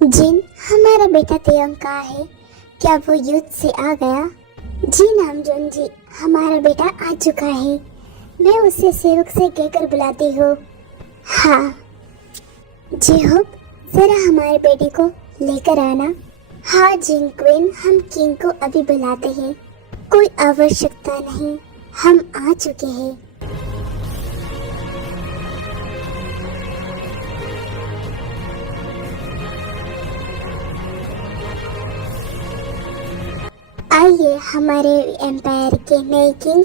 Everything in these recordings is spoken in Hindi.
जिन, हमारा बेटा तेयंग कहाँ है? क्या वो युद्ध से आ गया? जी नामजोन जी, हमारा बेटा आ चुका है। मैं उसे सेवक से कहकर बुलाती हूँ। हाँ जी होप, जरा हमारे बेटे को लेकर आना। हाँ जिन क्वीन, हम किंग को अभी बुलाते हैं। कोई आवश्यकता नहीं, हम आ चुके हैं। आइए हमारे एम्पायर के नए किंग।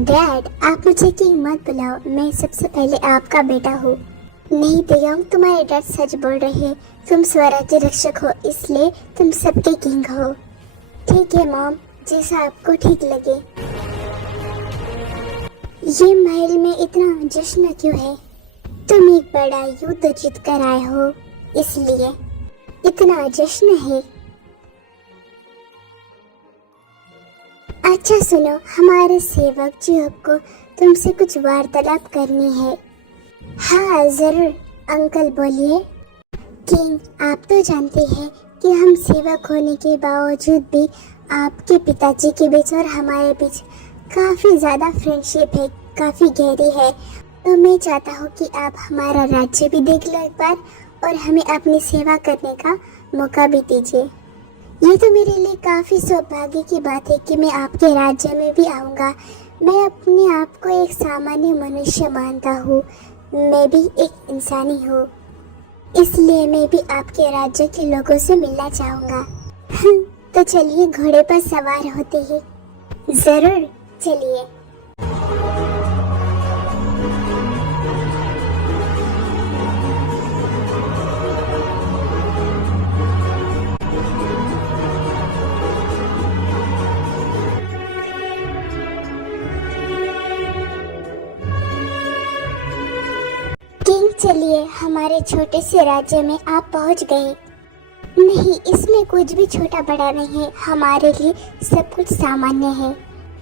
डैड, आप मुझे किंग मत बुलाओ, मैं सबसे पहले आपका बेटा हूँ। नहीं तेयंग, तुम्हारे डैड सच बोल रहे हैं। तुम स्वराज्य रक्षक हो, इसलिए तुम सबके किंग हो। ठीक है मॉम, जैसा आपको ठीक लगे। ये महल में इतना जश्न क्यों है? तुम एक बड़ा युद्ध जीत कर आए हो, इसलिए इतना जश्न है। अच्छा सुनो, हमारे सेवक जी आपको तुमसे कुछ वार्तालाप करनी है। हाँ जरूर अंकल, बोलिए। किंग, आप तो जानते हैं कि हम सेवक होने के बावजूद भी आपके पिताजी के बीच और हमारे बीच काफ़ी ज़्यादा फ्रेंडशिप है, काफ़ी गहरी है। तो मैं चाहता हूँ कि आप हमारा राज्य भी देख लो एक बार और हमें अपनी सेवा करने का मौका भी दीजिए। ये तो मेरे लिए काफ़ी सौभाग्य की बात है कि मैं आपके राज्य में भी आऊँगा। मैं अपने आप को एक सामान्य मनुष्य मानता हूँ, मैं भी एक इंसानी हूँ, इसलिए मैं भी आपके राज्य के लोगों से मिलना चाहूँगा। तो चलिए घोड़े पर सवार होते हैं। ज़रूर, चलिए। किंग, चलिए, हमारे छोटे से राज्य में आप पहुंच गए। नहीं, इसमें कुछ भी छोटा बड़ा नहीं है, हमारे लिए सब कुछ सामान्य है।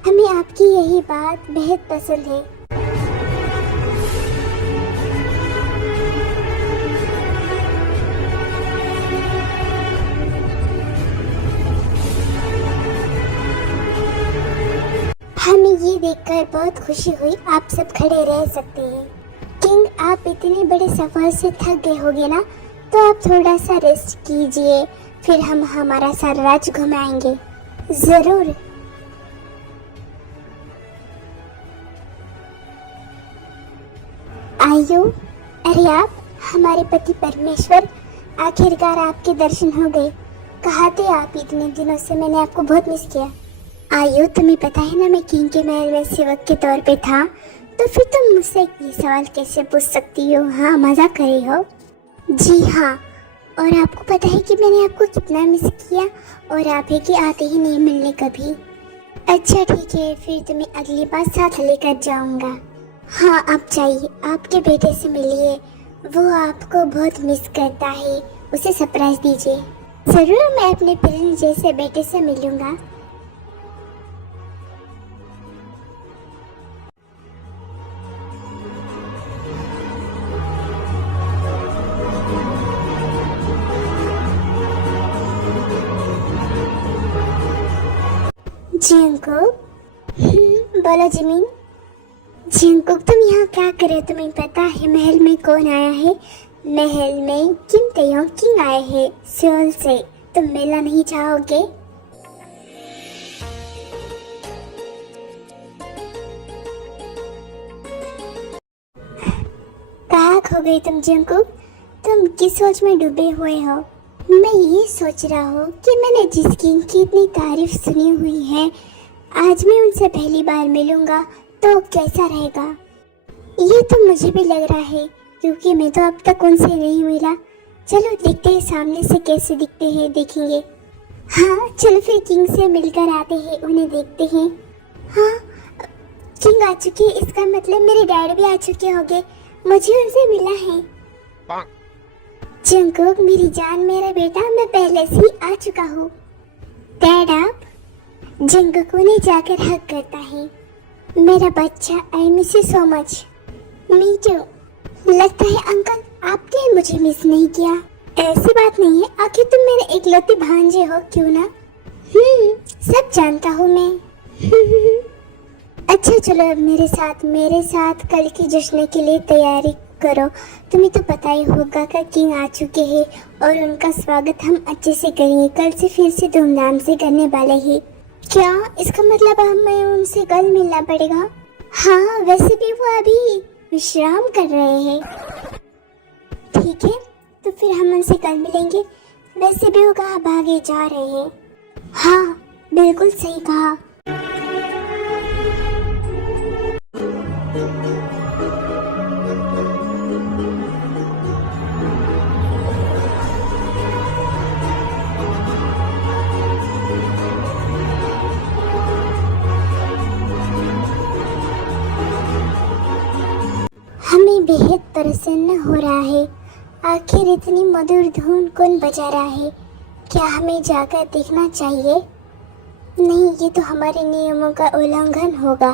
हमें आपकी यही बात बेहद पसंद है। हमें ये देखकर बहुत खुशी हुई। आप सब खड़े रह सकते हैं। किंग, आप इतने बड़े सफर से थक गए होंगे ना, तो आप थोड़ा सा रेस्ट कीजिए, फिर हम हमारा सारा राज्य घुमाएंगे। जरूर। आयु, अरे आप, हमारे पति परमेश्वर, आखिरकार आपके दर्शन हो गए। कहाँ थे आप इतने दिनों से? मैंने आपको बहुत मिस किया। आयु, तुम्हें पता है ना मैं किंग के महल में सेवक के तौर पे था, तो फिर तुम मुझसे ये सवाल कैसे पूछ सकती हो? हाँ, मजाक कर रही हो। जी हाँ, और आपको पता है कि मैंने आपको कितना मिस किया, और आप है कि आते ही नहीं मिलने कभी। अच्छा ठीक है, फिर तुम्हें अगली बार साथ लेकर जाऊंगा। हाँ आप जाइए, आपके बेटे से मिलिए, वो आपको बहुत मिस करता है, उसे सरप्राइज दीजिए। जरूर, मैं अपने पेरेंट्स जैसे बेटे से मिलूंगा। जिंकुक, बोलो जिमिन। जिंकुक, तुम यहाँ क्या कर रहे हो? तुम्हें पता है महल में कौन आया है? महल में किम तेयोंग किंग आए हैं सियोल से। तुम मिलना नहीं चाहोगे? कहाँ खो गई तुम जिंकुक? तुम किस सोच में डूबे हुए हो? मैं ये सोच रहा हूँ कि मैंने जिस किंग की इतनी तारीफ सुनी हुई है, आज मैं उनसे पहली बार मिलूंगा तो कैसा रहेगा? ये तो मुझे भी लग रहा है, क्योंकि मैं तो अब तक उनसे नहीं मिला। चलो देखते हैं सामने से कैसे दिखते हैं, देखेंगे। हाँ चलो फिर किंग से मिलकर आते हैं, उन्हें देखते हैं। हाँ, किंग आ चुके हैं, इसका मतलब मेरे डैड भी आ चुके होंगे, मुझे उनसे मिला है। जंकुक मेरी जान, मेरा बेटा, मैं पहले से ही आ चुका हूँ। डैड आप? जंकुक उन्हें जाकर हक करता है। मेरा बच्चा, I miss you so much. Me too. लगता है अंकल आपने मुझे मिस नहीं किया। ऐसी बात नहीं है, आखिर तुम मेरे इकलौते भांजे हो, क्यों ना। सब जानता हूँ मैं। अच्छा चलो अब मेरे साथ कल के जश्न के लिए तैयारी करो। तुम्हें तो पता ही होगा कि किंग आ चुके हैं और उनका स्वागत हम अच्छे से करेंगे। कल से फिर से धूमधाम से करने वाले हैं। क्या इसका मतलब हमें उनसे कल मिलना पड़ेगा? हाँ, वैसे भी वो अभी विश्राम कर रहे हैं। ठीक है, तो फिर हम उनसे कल मिलेंगे। वैसे भी वो कहाँ भागे जा रहे हैं। हाँ, बिल्कुल सही कहा। हमें बेहद प्रसन्न हो रहा है। आखिर इतनी मधुर धुन कौन बजा रहा है? क्या हमें जाकर देखना चाहिए? नहीं, ये तो हमारे नियमों का उल्लंघन होगा।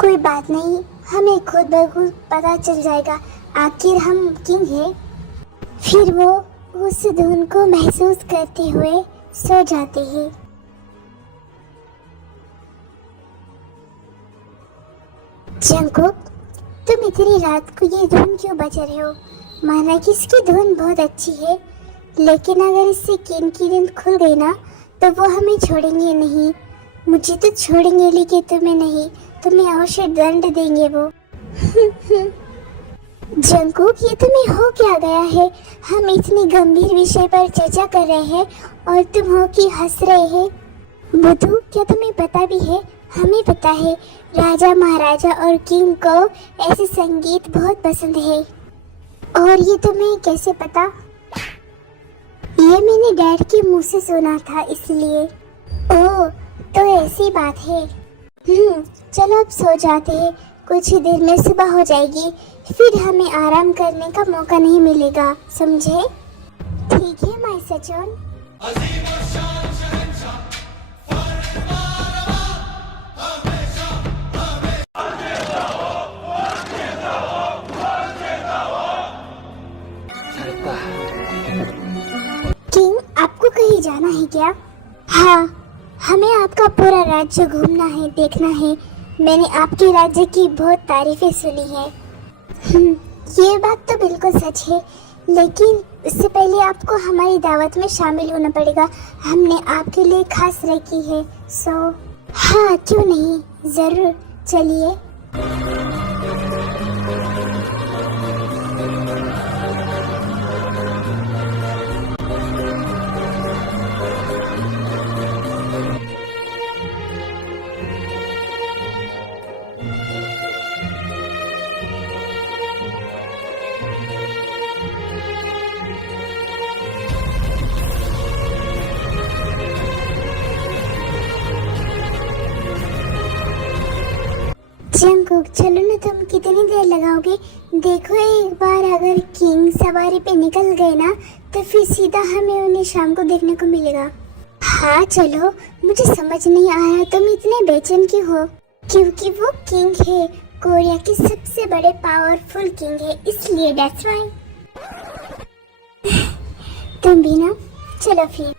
कोई बात नहीं, हमें खुद ब खुद पता चल जाएगा आखिर हम किंग हैं। फिर वो उस धुन को महसूस करते हुए सो जाते हैं। जंगकुक, तुम इतनी रात को ये धुन क्यों बजा रहे हो? माना कि इसकी धुन बहुत अच्छी है, लेकिन अगर इससे किंग की नींद खुल गई ना तो वो हमें छोड़ेंगे नहीं। मुझे तो छोड़ेंगे लेकिन तुम्हें नहीं, तुम्हें अवश्य दंड देंगे वो। जंगकुक, ये तुम्हें हो क्या गया है? हम इतनी गंभीर विषय पर चर्चा कर रहे हैं और तुम हो कि हंस रहे हैं। बुद्धू, क्या तुम्हें पता भी है? हमें पता है राजा महाराजा और किंग को ऐसे संगीत बहुत पसंद है। और ये तुम्हें कैसे पता? ये मैंने डैड के मुंह से सुना था इसलिए। ओह, तो ऐसी बात है। चलो अब सो जाते हैं, कुछ ही देर में सुबह हो जाएगी, फिर हमें आराम करने का मौका नहीं मिलेगा, समझे? ठीक है माय सजन। किंग, आपको कहीं जाना है क्या? हाँ, हमें आपका पूरा राज्य घूमना है, देखना है। मैंने आपके राज्य की बहुत तारीफें सुनी है। ये बात तो बिल्कुल सच है, लेकिन उससे पहले आपको हमारी दावत में शामिल होना पड़ेगा। हमने आपके लिए खास रखी है। हाँ, क्यों नहीं, जरूर, चलिए। जंगकुक, चलो ना, तुम कितनी देर लगाओगे? देखो, एक बार अगर किंग सवारी पे निकल गए ना तो फिर सीधा हमें उन्हें शाम को देखने को मिलेगा। हाँ चलो, मुझे समझ नहीं आ रहा तुम इतने बेचैन क्यों हो? क्योंकि वो किंग है, कोरिया के सबसे बड़े पावरफुल किंग है, इसलिए दैट्स व्हाई। तुम भी ना, चलो फिर।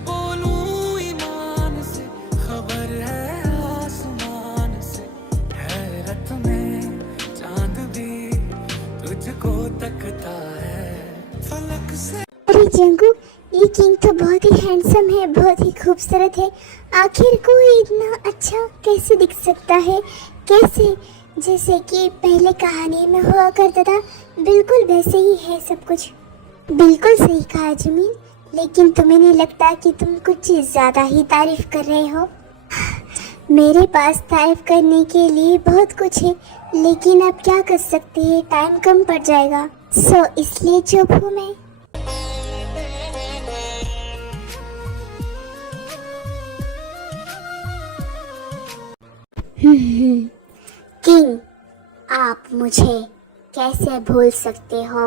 बोलूं ईमान से, खबर है आसमान से, हैरत में चांद भी तुझको तकता है फलक से। अरे जंगकुक, ये किंग तो बहुत ही हैंडसम है, बहुत ही खूबसूरत है। आखिर कोई इतना अच्छा कैसे दिख सकता है? कैसे? जैसे कि पहले कहानी में हुआ करता था, बिल्कुल वैसे ही है सब कुछ। बिल्कुल सही कहा जमीन, लेकिन तुम्हें नहीं लगता कि तुम कुछ ज्यादा ही तारीफ कर रहे हो? मेरे पास तारीफ करने के लिए बहुत कुछ है, लेकिन अब क्या कर सकते हैं, टाइम कम पड़ जाएगा, इसलिए चुप हूँ मैं। किंग, आप मुझे कैसे भूल सकते हो?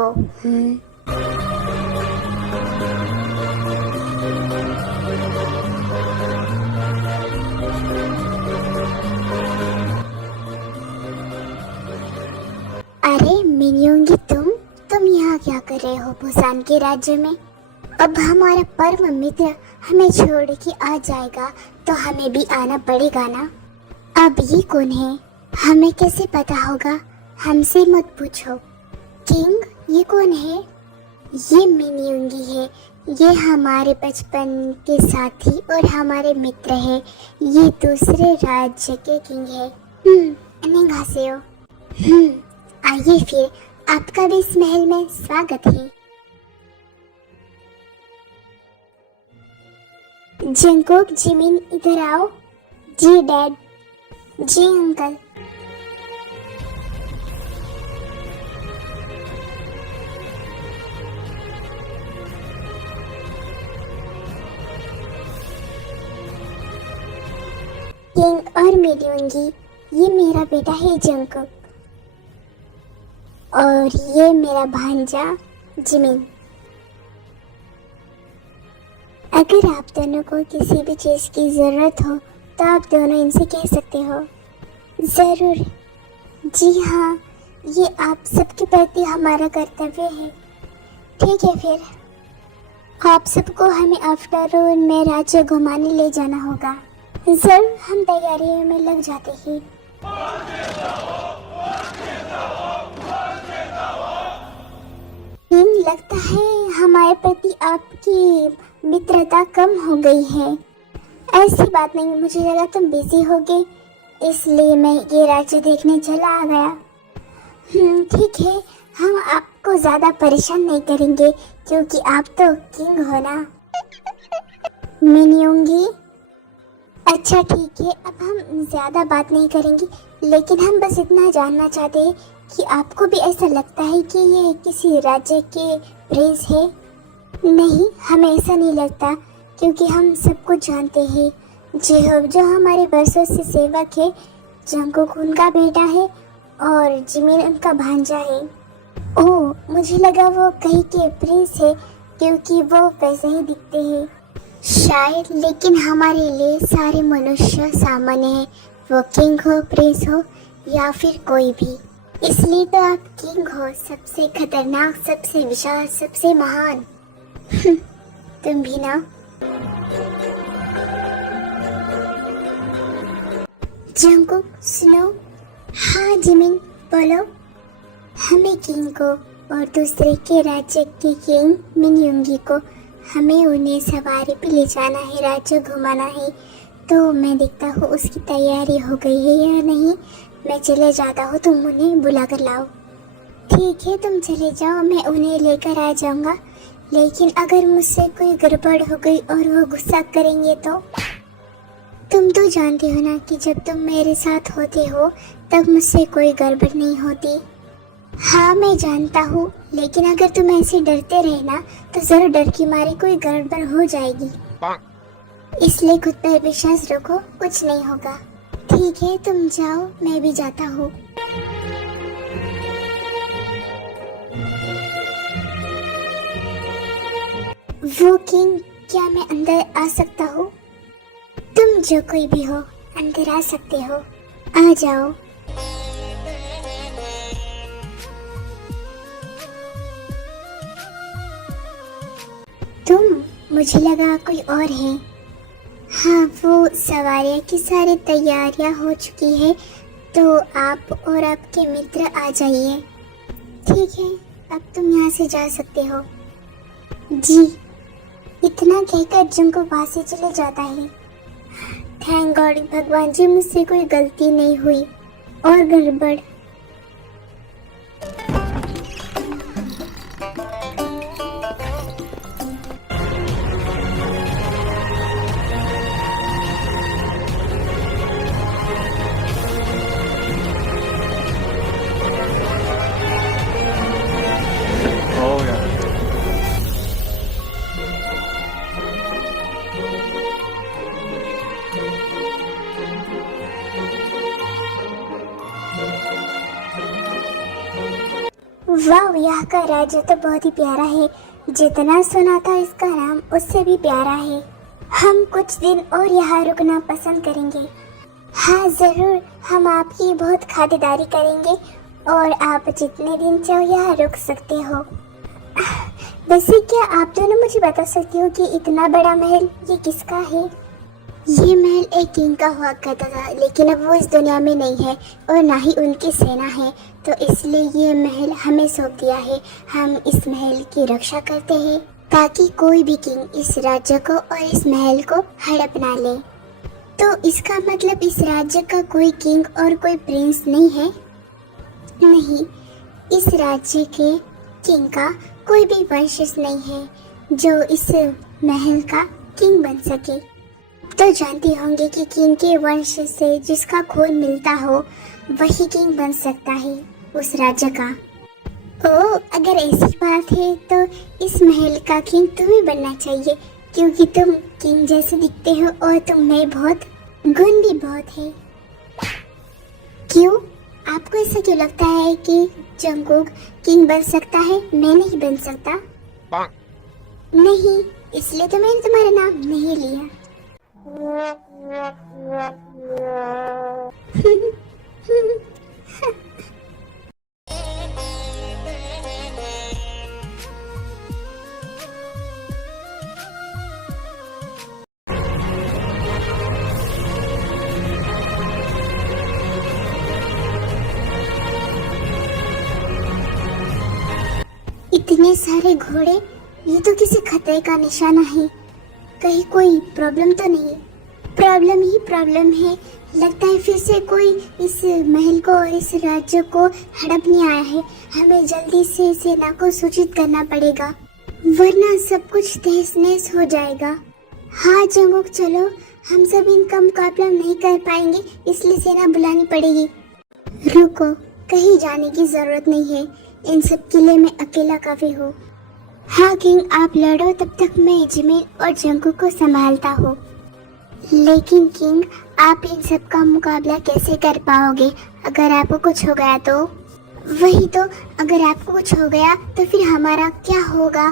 अरे मिनियोंगी, तुम यहाँ क्या कर रहे हो बुसान के राज्य में? अब हमारा परम मित्र हमें छोड़ के आ जाएगा तो हमें भी आना पड़ेगा ना। अब ये कौन है? हमें कैसे पता होगा? हमसे मत पूछो। किंग, ये कौन है? ये मिनियोंगी है। ये हमारे बचपन के साथी और हमारे मित्र है। ये दूसरे राज्य के किंग है। 안녕하세요। आइए फिर, आपका भी इस महल में स्वागत है। जंगकोक, जिमिन, इधर आओ। जी डैड। जी अंकल। किंग और मिनियोंगी, ये मेरा बेटा है जंगकोक और ये मेरा भांजा जिमिन। अगर आप दोनों को किसी भी चीज़ की ज़रूरत हो तो आप दोनों इनसे कह सकते हो। ज़रूर। जी हाँ, ये आप सबके प्रति हमारा कर्तव्य है। ठीक है फिर, आप सबको हमें आफ्टरनून में राज्य घुमाने ले जाना होगा। ज़रूर, हम तैयारियों में लग जाते हैं। लगता है हमारे प्रति आपकी मित्रता कम हो गई है। ऐसी बात नहीं, मुझे लगा तुम बिजी होगे इसलिए मैं ये राज्य देखने चला आ गया। ठीक है, हम आपको ज़्यादा परेशान नहीं करेंगे क्योंकि आप तो किंग हो ना। मिनियोंगी, अच्छा ठीक है, अब हम ज़्यादा बात नहीं करेंगे, लेकिन हम बस इतना जानना चाहते हैं कि आपको भी ऐसा लगता है कि ये किसी राज्य के प्रिंस है? नहीं, हमें ऐसा नहीं लगता क्योंकि हम सब कुछ जानते हैं। जो हमारे वर्षों से सेवक है, जंगकोक उनका बेटा है और जिमिन उनका भांजा है। ओह, मुझे लगा वो कहीं के प्रिंस है क्योंकि वो वैसे ही दिखते हैं। शायद, लेकिन हमारे लिए सारे मनुष्य सामान्य हैं, वो किंग हो, प्रिंस हो या फिर कोई भी। इसलिए तो आप किंग हो, सबसे खतरनाक, सबसे विशाल, सबसे महान। तुम भी ना। जंगकोक, सुनो। हाँ जिमिन, बोलो। हमें किंग को और दूसरे के राज्य के किंग मिनियोंगी को हमें उन्हें सवारी पे ले जाना है, राज्य घुमाना है। तो मैं देखता हूँ उसकी तैयारी हो गई है या नहीं। मैं चले जाता हूँ, तुम उन्हें बुला कर लाओ। ठीक है, तुम चले जाओ, मैं उन्हें लेकर आ जाऊँगा। लेकिन अगर मुझसे कोई गड़बड़ हो गई और वो गुस्सा करेंगे तो? तुम तो जानते हो ना कि जब तुम मेरे साथ होते हो तब मुझसे कोई गड़बड़ नहीं होती। हाँ मैं जानता हूँ, लेकिन अगर तुम ऐसे डरते रहे ना तो जरूर डर की मारी कोई गड़बड़ हो जाएगी। इसलिए खुद पर विश्वास रखो, कुछ नहीं होगा। ठीक है, तुम जाओ, मैं भी जाता हूँ। वो किंग, क्या मैं अंदर आ सकता हूँ? तुम जो कोई भी हो अंदर आ सकते हो, आ जाओ। तुम, मुझे लगा कोई और है। हाँ, वो सवारियाँ की सारी तैयारियाँ हो चुकी है, तो आप और आपके मित्र आ जाइए। ठीक है, अब तुम यहाँ से जा सकते हो। जी। इतना कहकर जंको वहाँ से चले जाता है। थैंक गॉड, भगवान जी, मुझसे कोई गलती नहीं हुई और गड़बड़। वाह, यहाँ का राज्य तो बहुत ही प्यारा है। जितना सुना था इसका नाम उससे भी प्यारा है। हम कुछ दिन और यहाँ रुकना पसंद करेंगे। हाँ जरूर, हम आपकी बहुत खातिरदारी करेंगे और आप जितने दिन चाहो यहाँ रुक सकते हो। वैसे क्या आप दोनों मुझे बता सकते हो कि इतना बड़ा महल ये किसका है? ये महल एक किंग का हुआ करता था, लेकिन अब वो इस दुनिया में नहीं है और ना ही उनकी सेना है, तो इसलिए ये महल हमें सौंप दिया है। हम इस महल की रक्षा करते हैं ताकि कोई भी किंग इस राज्य को और इस महल को हड़प ना ले। तो इसका मतलब इस राज्य का कोई किंग और कोई प्रिंस नहीं है? नहीं, इस राज्य के किंग का कोई भी वंशज नहीं है जो इस महल का किंग बन सके। तो जानते होंगे कि किंग के वंश से जिसका खून मिलता हो वही किंग बन सकता है उस राज्य का। ओ, अगर ऐसी बात है तो इस महल का किंग तुम्हें बनना चाहिए, क्योंकि तुम किंग जैसे दिखते हो और तुम में बहुत गुण भी बहुत है। क्यों? आपको ऐसा क्यों लगता है कि जंगकुक किंग बन सकता है, मैं नहीं बन सकता? नहीं, इसलिए तो मैंने तुम्हारा नाम नहीं लिया। इतने सारे घोड़े, ये तो किसी खतरे का निशाना है। कहीं कोई प्रॉब्लम तो नहीं? प्रॉब्लम ही प्रॉब्लम है। लगता है फिर से कोई इस महल को और इस राज्य को हड़पने आया है। हमें जल्दी से सेना को सूचित करना पड़ेगा, वरना सब कुछ तहस नहस हो जाएगा। हाँ जंगकुक, चलो, हम सब इनका मुकाबला नहीं कर पाएंगे, इसलिए सेना बुलानी पड़ेगी। रुको, कहीं जाने की जरूरत नहीं है, इन सब किले में अकेला काफी हूँ। हाँ किंग, आप लड़ो, तब तक मैं जिमिन और जंगकुक को संभालता हूँ। लेकिन किंग, आप इन सब का मुकाबला कैसे कर पाओगे अगर आपको कुछ हो गया तो? वही तो, अगर आपको कुछ हो गया तो फिर हमारा क्या होगा?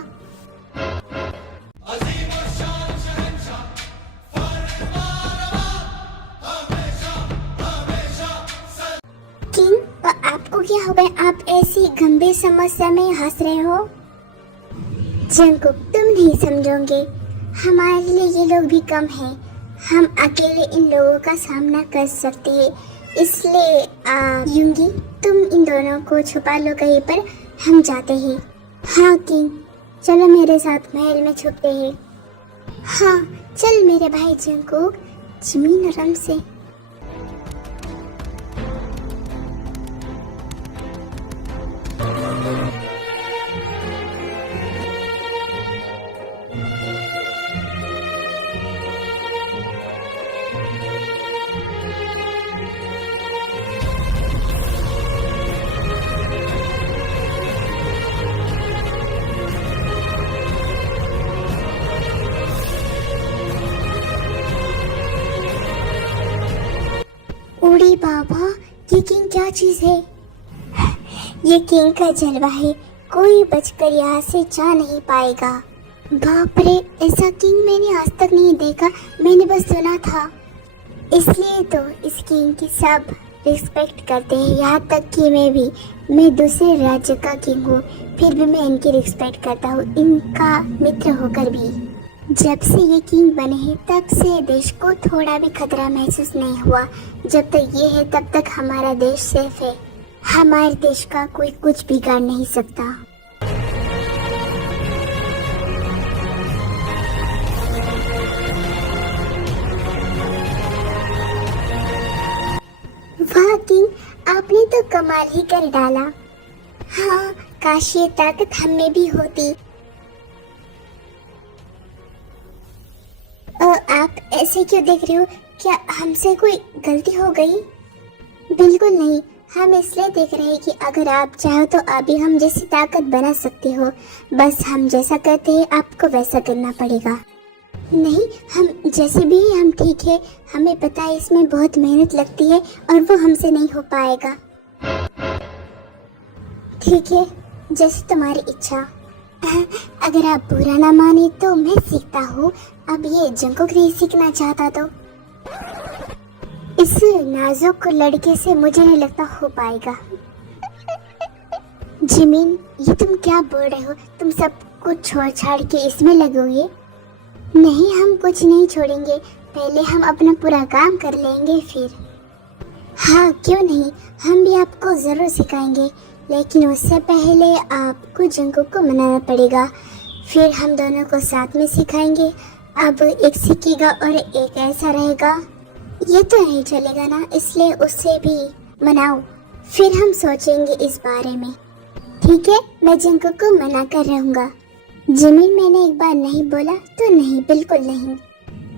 किंग, आपको क्या हो गया? आप ऐसी गंभीर समस्या में हंस रहे हो। जंगकुक, तुम नहीं समझोगे, हमारे लिए ये लोग भी कम हैं। हम अकेले इन लोगों का सामना कर सकते हैं, इसलिए यूंगी, तुम इन दोनों को छुपा लो कहीं पर, हम जाते हैं। हाँ किंग, चलो मेरे साथ महल में छुपते हैं। हाँ चल मेरे भाई जंगकुक, जिमिन आराम से। उड़ी बाबा, ये किंग क्या चीज है? ये किंग का जलवा है, कोई बचकर यहाँ से जा नहीं पाएगा। बाप रे, ऐसा किंग मैंने आज तक नहीं देखा, मैंने बस सुना था। इसलिए तो इस किंग की सब रिस्पेक्ट करते हैं, यहाँ तक कि मैं दूसरे राज्य का किंग हूँ, फिर भी मैं इनकी रिस्पेक्ट करता हूँ, इनका मित्र होकर भी। जब से ये किंग बने हैं तब से देश को थोड़ा भी खतरा महसूस नहीं हुआ। जब तक ये है तब तक हमारा देश सेफ है, हमारे देश का कोई कुछ बिगाड़ नहीं सकता। वाह किंग, आपने तो कमाल ही कर डाला। हाँ, काश ये ताकत हम में भी होती। आप ऐसे क्यों देख रहे हो? क्या हमसे कोई गलती हो गई? बिल्कुल नहीं, हम इसलिए देख रहे हैं कि अगर आप चाहो तो आप भी हम जैसी ताकत बना सकते हो। बस हम जैसा करते हैं आपको वैसा करना पड़ेगा। नहीं, हम जैसे भी हैं हम ठीक है, हमें पता है इसमें बहुत मेहनत लगती है और वो हमसे नहीं हो पाएगा। ठीक है, जैसे तुम्हारी इच्छा। अगर आप बुरा ना माने तो मैं सीखता हूँ। अब ये जंगकुक नहीं सीखना चाहता तो इस नाजुक लड़के से मुझे नहीं लगता हो पाएगा। जिमिन, ये तुम क्या बोल रहे हो? तुम सब कुछ छोड़ छाड़ के इसमें लगोगे? नहीं, हम कुछ नहीं छोड़ेंगे। पहले हम अपना पूरा काम कर लेंगे फिर। हाँ, क्यों नहीं, हम भी आपको जरूर सिखाएंगे, लेकिन उससे पहले आपको जंगकुक को मनाना पड़ेगा। फिर हम दोनों को साथ में सिखाएंगे। अब एक सीखेगा और एक ऐसा रहेगा। ये तो नहीं चलेगा ना, इसलिए उससे भी मनाओ, फिर हम सोचेंगे इस बारे में। ठीक है, मैं जंगकुक को मना कर रहूंगा। जिमिन, मैंने एक बार नहीं बोला तो नहीं, बिल्कुल नहीं।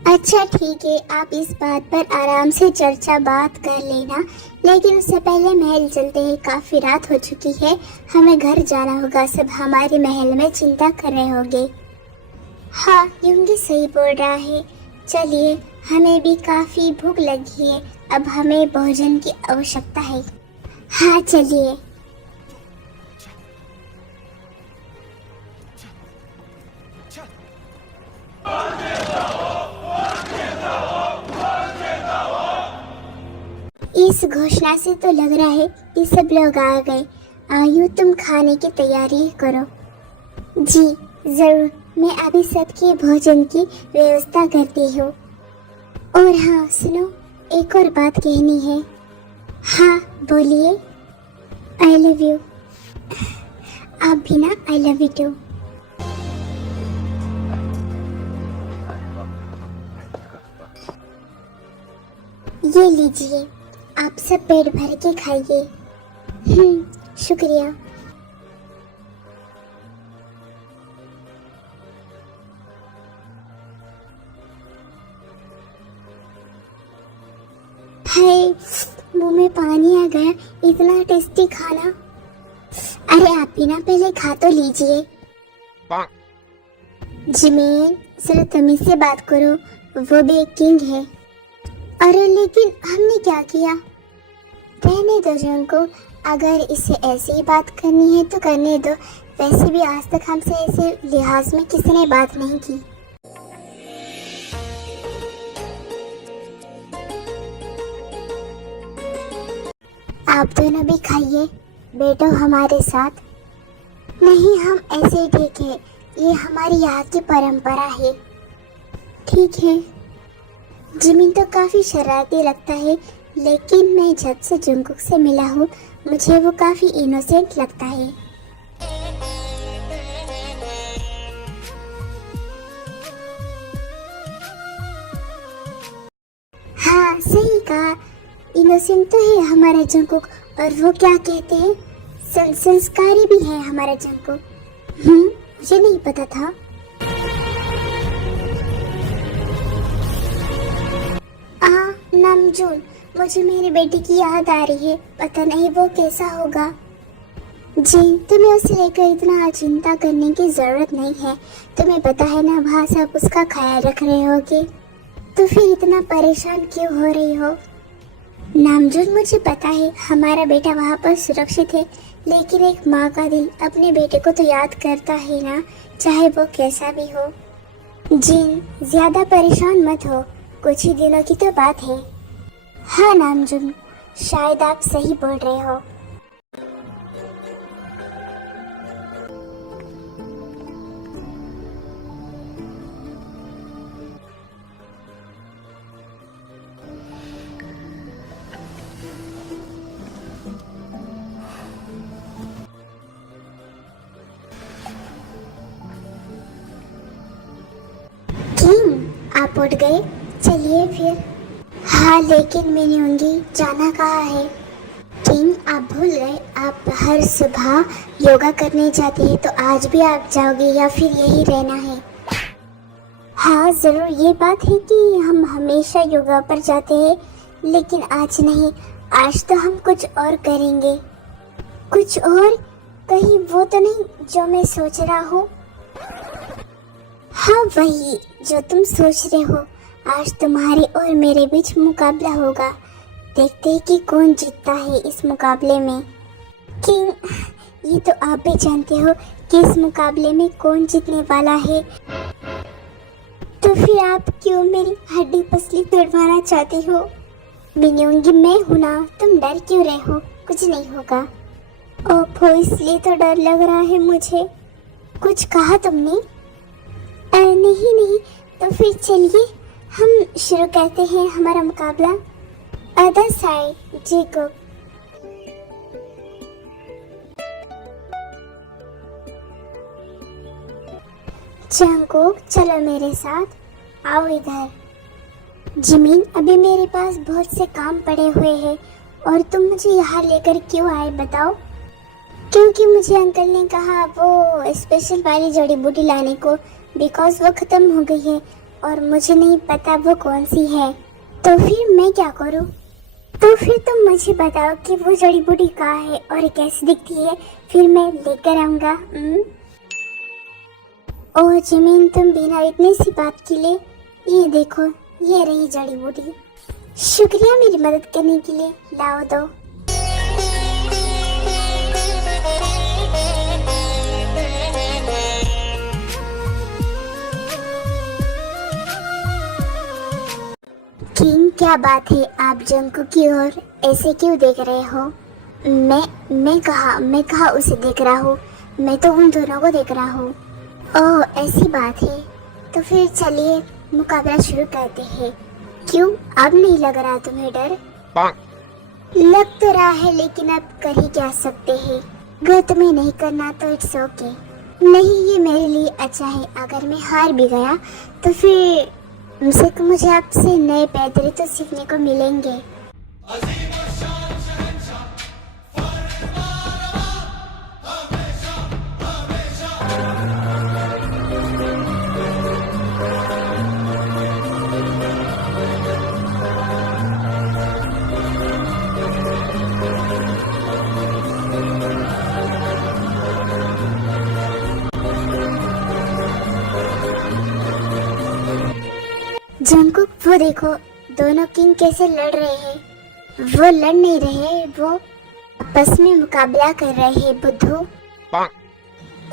अच्छा ठीक है, आप इस बात पर आराम से चर्चा बात कर लेना, लेकिन उससे पहले महल चलते हैं। काफी रात हो चुकी है, हमें घर जाना होगा। सब हमारे महल में चिंता कर रहे होंगे। हाँ, यूंगी सही बोल रहा है। चलिए, हमें भी काफी भूख लगी है, अब हमें भोजन की आवश्यकता है। हाँ चलिए। इस घोषणा से तो लग रहा है कि सब लोग आ गए। आयु, तुम खाने की तैयारी करो। जी जरूर, मैं अभी सबके भोजन की व्यवस्था करती हूँ। और हाँ सुनो, एक और बात कहनी है। हाँ बोलिए। I love you. आप भी ना, आई लव यू टू। ये लीजिए, आप सब पेट भर के खाइए। शुक्रिया। हाय, मुंह में पानी आ गया, इतना टेस्टी खाना। अरे आप भी ना पहले खा तो लीजिए। जिमीन, जरा तमीज से बात करो, वो भी एक किंग है। अरे लेकिन हमने क्या किया? रहने दो जंगकुक, अगर इसे ऐसे ही बात करनी है तो करने दो। वैसे भी आज तक हमसे ऐसे लिहाज में किसी ने बात नहीं की। आप दोनों भी खाइए, बैठो हमारे साथ। नहीं, हम ऐसे ही ठीक है, ये हमारी यहाँ की परंपरा है। ठीक है। जिमिन तो काफी शरारती लगता है, लेकिन मैं जब से जंगकुक से मिला हूँ मुझे वो काफी इनोसेंट लगता है। हाँ सही कहा, इनोसेंट तो है हमारा जंगकुक। और वो क्या कहते हैं, संस्कारी भी है हमारा जंगकुक। मुझे नहीं पता था। नामजून, मुझे मेरी बेटी की याद आ रही है, पता नहीं वो कैसा होगा। जी, तुम्हें उसे लेकर इतना चिंता करने की जरूरत नहीं है। तुम्हें पता है ना, वहाँ सब उसका ख्याल रख रहे होगे, तो फिर इतना परेशान क्यों हो रही हो? नामजून, मुझे पता है हमारा बेटा वहाँ पर सुरक्षित है, लेकिन एक माँ का दिल अपने बेटे को तो याद करता है ना, चाहे वो कैसा भी हो। जिन, ज्यादा परेशान मत हो, कुछ ही दिनों की तो बात है। हाँ नामजून, शायद आप सही बोल रहे हो। किंग, आप उठ गए? चलिए फिर। हाँ लेकिन मैंने उंगी जाना कहाँ है? किंग, आप भूल गए, आप हर सुबह योगा करने जाते हैं, तो आज भी आप जाओगे या फिर यही रहना है? हाँ जरूर, ये बात है कि हम हमेशा योगा पर जाते हैं, लेकिन आज नहीं। आज तो हम कुछ और करेंगे। कुछ और? कहीं वो तो नहीं जो मैं सोच रहा हूँ? हाँ वही जो तुम सोच रहे हो। आज तुम्हारे और मेरे बीच मुकाबला होगा। देखते हैं कि कौन जीतता है इस मुकाबले में। किंग, ये तो आप भी जानते हो कि इस मुकाबले में कौन जीतने वाला है। तो फिर आप क्यों मेरी हड्डी पसली तोड़वाना चाहते हो? मिन्यूंगी मैं हूं ना, तुम डर क्यों रहे हो? कुछ नहीं होगा। ओफो, इसलिए तो डर लग रहा है मुझे। कुछ कहा तुमने? नहीं नहीं, तो फिर चलिए हम शुरू करते हैं हमारा मुकाबला। Other side Jacob. जंगकुक, चलो मेरे साथ, आओ इधर। जिमिन, अभी मेरे पास बहुत से काम पड़े हुए हैं और तुम मुझे यहाँ लेकर क्यों आए बताओ? क्योंकि मुझे अंकल ने कहा वो स्पेशल वाली जड़ी बूटी लाने को, बिकॉज वो ख़त्म हो गई है और मुझे नहीं पता वो कौन सी है। तो फिर मैं क्या करूँ? तो फिर तुम मुझे बताओ कि वो जड़ी बूटी कहाँ है और कैसी दिखती है, फिर मैं लेकर आऊँगा। ओह जिमिन, तुम बिना इतनी सी बात के लिए, ये देखो, ये रही जड़ी बूटी। शुक्रिया मेरी मदद करने के लिए, लाओ दो। किंग, क्या बात है, आप जंकू की ओर ऐसे क्यों देख रहे हो? मैं कहा उसे देख रहा हूँ, मैं तो उन दोनों को देख रहा हूँ। ओह ऐसी बात है, तो फिर चलिए मुकाबला शुरू करते हैं। क्यों, अब नहीं लग रहा तुम्हें डर? लग तो रहा है, लेकिन अब कर ही क्या सकते हैं। अगर तुम्हें नहीं करना तो इट्स ओके। नहीं, ये मेरे लिए अच्छा है। अगर मैं हार भी गया तो फिर मुझे आपसे नए पैतरे तो सीखने को मिलेंगे। जंकुक, वो देखो, दोनों किंग कैसे लड़ रहे हैं। वो लड़ नहीं रहे, वो आपस में मुकाबला कर रहे हैं बुद्धू।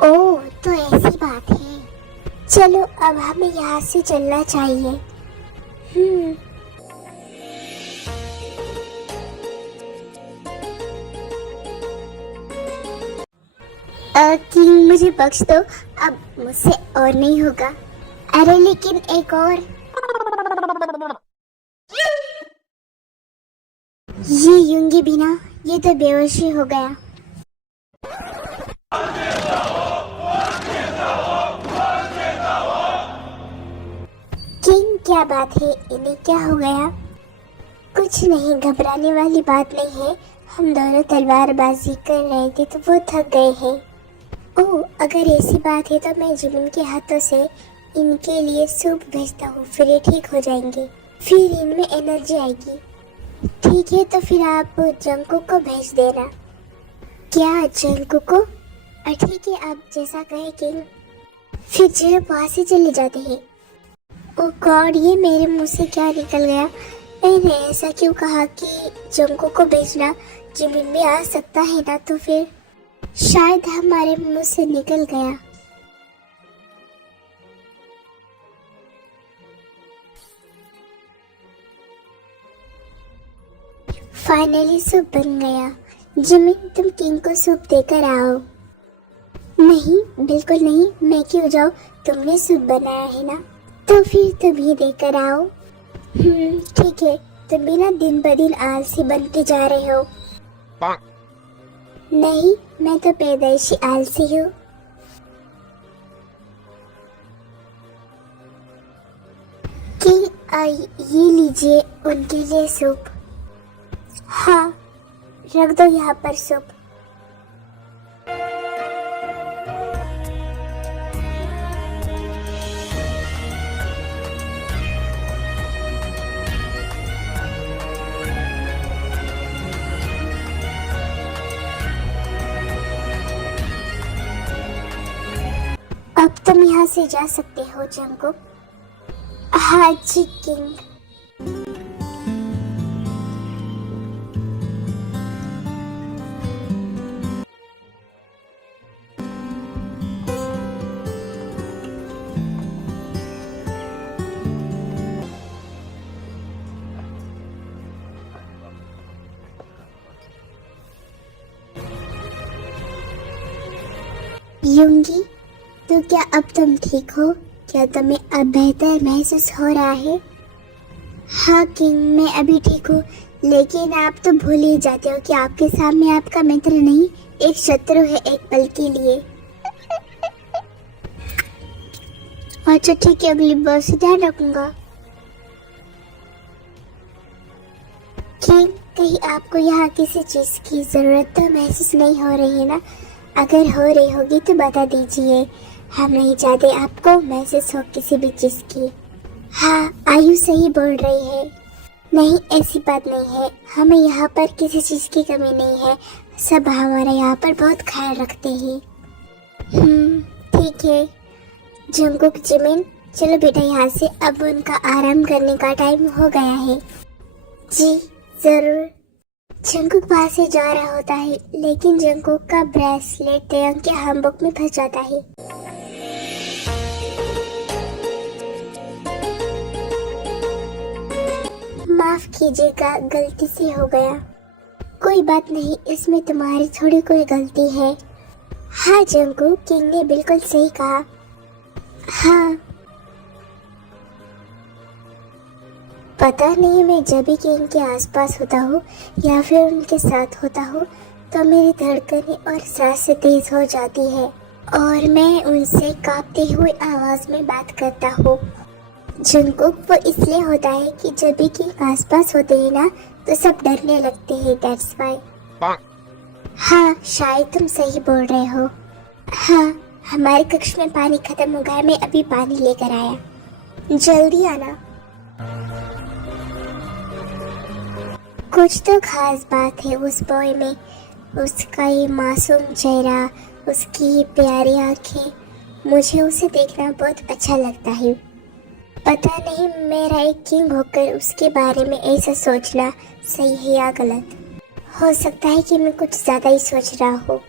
ओह, तो ऐसी बात है। चलो अब हमें यहाँ से चलना चाहिए। किंग, मुझे बख्श दो, अब मुझसे और नहीं होगा। अरे लेकिन एक और। ये यूंगी भी ना, ये तो बेहोशी हो गया। किंग, क्या बात है, इन्हें क्या हो गया? कुछ नहीं, घबराने वाली बात नहीं है। हम दोनों तलवारबाजी कर रहे थे तो वो थक गए हैं। ओह, अगर ऐसी बात है तो मैं जिमिन के हाथों से इनके लिए सूप भेजता हूँ, फिर ये ठीक हो जाएंगे, फिर इनमें एनर्जी आएगी। ठीक है, तो फिर आप जंकुक को भेज देना। क्या जंकुक को? ठीक है, आप जैसा कहे किंग। फिर जो वहाँ से चले जाते हैं। ओह गॉड, ये मेरे मुंह से क्या निकल गया? मैंने ऐसा क्यों कहा कि जंकुक को भेजना? जिमिन भी आ सकता है ना, तो फिर शायद हमारे मुंह से निकल गया। फाइनली सूप बन गया। जिमिन, तुम किंग को सूप देकर आओ। नहीं, बिल्कुल नहीं, मैं क्यों जाऊँ? तुमने सूप बनाया है ना, तो फिर तुम ही देकर आओ। ठीक है, तुम भी ना दिन ब दिन आलसी बनते जा रहे हो। नहीं, मैं तो पैदाइशी आलसी हूँ। कि ये लीजिए उनके लिए सूप। हाँ, रख दो यहाँ पर सूप। अब तुम यहाँ से जा सकते हो जंकुक। हाँ जी किंग। यूंगी, तो क्या अब तुम ठीक हो? क्या तुम्हें अब बेहतर महसूस हो रहा है? हाँ किंग, मैं अभी ठीक हूँ, लेकिन आप तो भूल ही जाते हो कि आपके सामने आपका मित्र नहीं, एक शत्रु है एक पल के लिए। अच्छा ठीक है, अगली बार से ध्यान रखूंगा। किंग, कहीं आपको यहाँ किसी चीज की जरूरत तो महसूस नहीं हो रही है ना? अगर हो रही होगी तो बता दीजिए, हम नहीं चाहते आपको महसूस हो किसी भी चीज की। हाँ, आयु सही बोल रही है। नहीं, ऐसी बात नहीं है, हमें यहाँ पर किसी चीज की कमी नहीं है, सब हमारे यहाँ पर बहुत ख्याल रखते हैं। ठीक है जंगकुक जिमिन, चलो बेटा यहाँ से, अब उनका आराम करने का टाइम हो गया है। जी जरूर। जंगकुक वहाँ से जा रहा होता है, लेकिन जंगकुक का ब्रेसलेट तयंग के हैंबॉक में फंस जाता है। माफ कीजिएगा, गलती से हो गया। कोई बात नहीं, इसमें तुम्हारी थोड़ी कोई गलती है। हाँ जंगकुक, किंग ने बिल्कुल सही कहा। हाँ, पता नहीं, मैं जब भी किंग के आसपास होता हूँ या फिर उनके साथ होता हूँ तो मेरी धड़कनें और सांसें तेज हो जाती है और मैं उनसे कांपते हुए आवाज में बात करता हूँ। जंगकुक, वो इसलिए होता है कि जब भी किंग आसपास होते हैं ना तो सब डरने लगते हैं, दैट्स व्हाई। हाँ, शायद तुम सही बोल रहे हो। हाँ, हमारे कक्ष में पानी खत्म हो गया, मैं अभी पानी लेकर आया, जल्दी आना। कुछ तो खास बात है उस बॉय में, उसका ये मासूम चेहरा, उसकी ये प्यारी आंखें, मुझे उसे देखना बहुत अच्छा लगता है। पता नहीं मेरा एक किंग होकर उसके बारे में ऐसा सोचना सही है या गलत। हो सकता है कि मैं कुछ ज्यादा ही सोच रहा हूँ।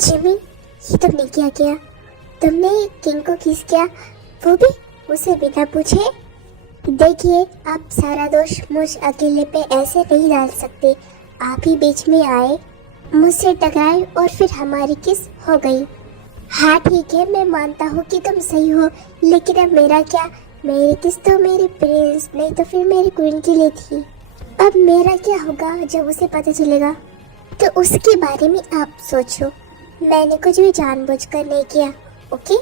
जिमी, ये तुमने क्या किया? तुमने किंग को किस किया, वो भी उसे बिना पूछे? देखिए, आप सारा दोष मुझ अकेले पे ऐसे नहीं डाल सकते। आप ही बीच में आए, मुझसे टकराए और फिर हमारी किस हो गई। हाँ ठीक है, मैं मानता हूँ कि तुम सही हो, लेकिन अब मेरा क्या? मेरी किस तो मेरे प्रिंस, नहीं तो फिर मेरी क्वीन के लिए थी। अब मेरा क्या होगा जब उसे पता चलेगा? तो उसके बारे में आप सोचो, मैंने कुछ भी जानबूझकर नहीं किया, ओके?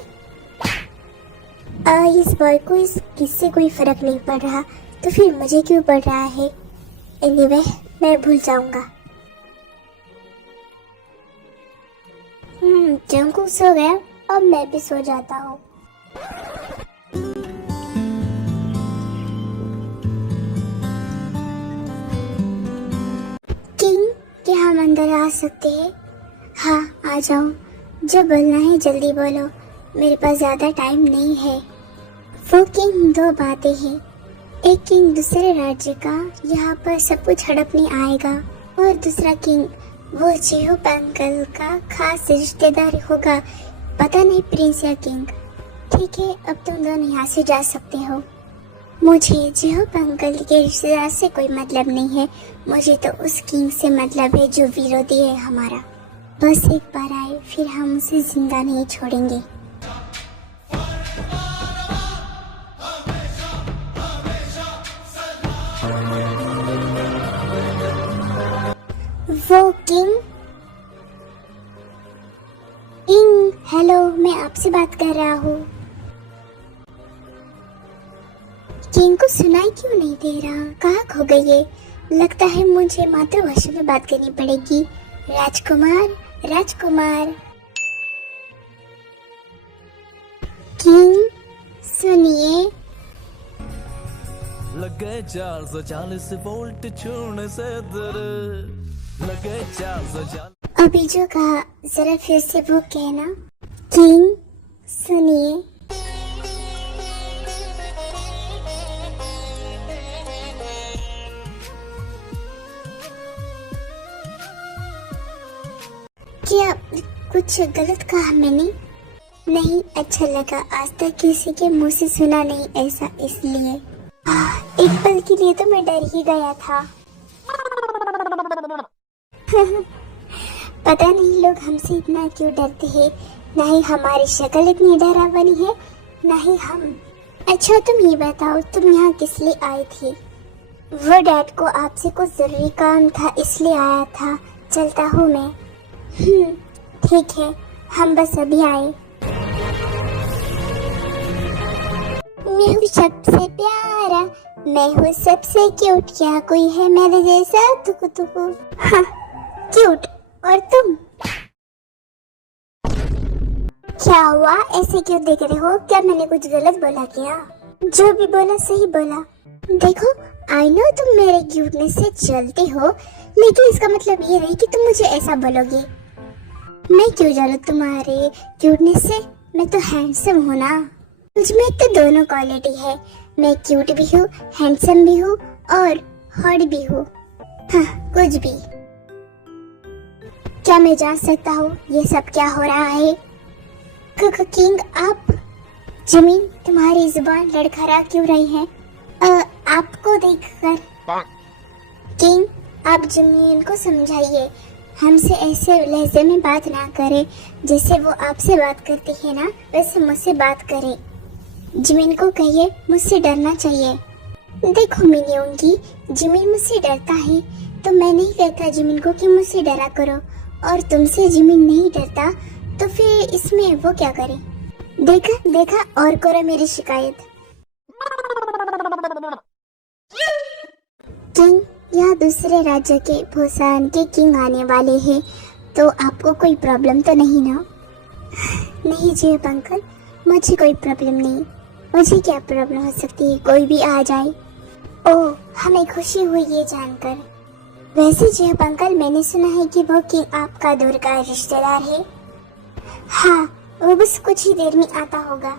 इस बॉय को इस किससे कोई फर्क नहीं पड़ रहा, तो फिर मुझे क्यों पड़ रहा है? एनीवे, मैं भूल जाऊंगा। जंगकुक सो गया, अब मैं भी सो जाता हूँ। किंग, क्या हम अंदर आ सकते हैं? हाँ, आ जाओ, जब बोलना है जल्दी बोलो, मेरे पास ज्यादा टाइम नहीं है। वो किंग, दो बातें हैं। एक किंग दूसरे राज्य का यहाँ पर सब कुछ हड़पने आएगा, और दूसरा किंग वो जेहोप अंकल का खास रिश्तेदार होगा, पता नहीं प्रिंस या किंग। ठीक है, अब तुम दोनों यहाँ से जा सकते हो। मुझे जेहोप अंकल के रिश्तेदार से कोई मतलब नहीं है, मुझे तो उस किंग से मतलब है जो विरोधी है हमारा। बस एक बार आए, फिर हम उसे जिंदा नहीं छोड़ेंगे। वो किंग, हेलो, मैं आपसे बात कर रहा हूँ। किंग को सुनाई क्यों नहीं दे रहा? कहाँ खो गई ये? लगता है मुझे मातृभाषा में बात करनी पड़ेगी। राजकुमार, राजकुमार। किंग, सुनिए। लगे 440 वोल्ट छूने से दर, लगे 440। अभी जो कहा जरा फिर से वो कहना। किंग, सुनिए। क्या कुछ गलत कहा मैंने? नहीं, अच्छा लगा, आज तक किसी के मुंह से सुना नहीं ऐसा, इसलिए एक पल के इसके लिए तो मैं डर ही गया था। पता नहीं लोग हमसे इतना क्यों डरते हैं। ना ही हमारी शक्ल इतनी डरावनी है, ना ही हम। अच्छा तुम ये बताओ, तुम यहाँ किस लिए आई थी? वो डैड को आपसे कुछ जरूरी काम था इसलिए आया था। चलता हूँ मैं। ठीक है, हम बस अभी आए। मैं हूँ सबसे प्यारा, मैं हूँ सबसे क्यूट, क्या कोई है मेरे जैसा तुकु तुकु। हाँ क्यूट। और तुम क्या हुआ, ऐसे क्यों देख रहे हो? क्या मैंने कुछ गलत बोला क्या? जो भी बोला सही बोला। देखो आई नो तुम मेरे क्यूटनेस से जलते हो, लेकिन इसका मतलब ये नहीं कि तुम मुझे ऐसा बोलोगे। मैं क्यों जलूं तुम्हारे क्यूटनेस से? मैं तो हैंडसम हूँ ना। मुझ में तो दोनों क्वालिटी है। मैं क्यूट भी हूँ, हैंडसम भी हूँ और हॉट भी हूँ। हाँ कुछ भी। क्या मैं जान सकता हूँ ये सब क्या हो रहा है? किंग आप, जमीन तुम्हारी जुबान लड़खड़ा क्यों रही है आपको देखकर? किंग आप जमीन को समझाइए, हमसे ऐसे लहजे में बात ना करे। जैसे वो आपसे बात करती है ना, वैसे मुझसे बात करे। जमीन को कहिए मुझसे डरना चाहिए। देखो मिनियोंगी, जमीन मुझसे डरता है तो मैं नहीं कहता जमीन को कि मुझसे डरा करो, और तुमसे जमीन नहीं डरता तो फिर इसमें वो क्या करे? देखा देखा और करो मेरी शिकायत। किंग यहाँ दूसरे राज्य के भूसान के किंग आने वाले हैं, तो आपको कोई प्रॉब्लम तो नहीं ना? नहीं जी अंकल, मुझे कोई प्रॉब्लम नहीं। मुझे क्या प्रॉब्लम हो सकती है, कोई भी आ जाए। ओह हमें खुशी हुई ये जानकर। वैसे जी अंकल मैंने सुना है कि वो किंग आपका दूर का रिश्तेदार है। हाँ वो बस कुछ ही देर में आता होगा।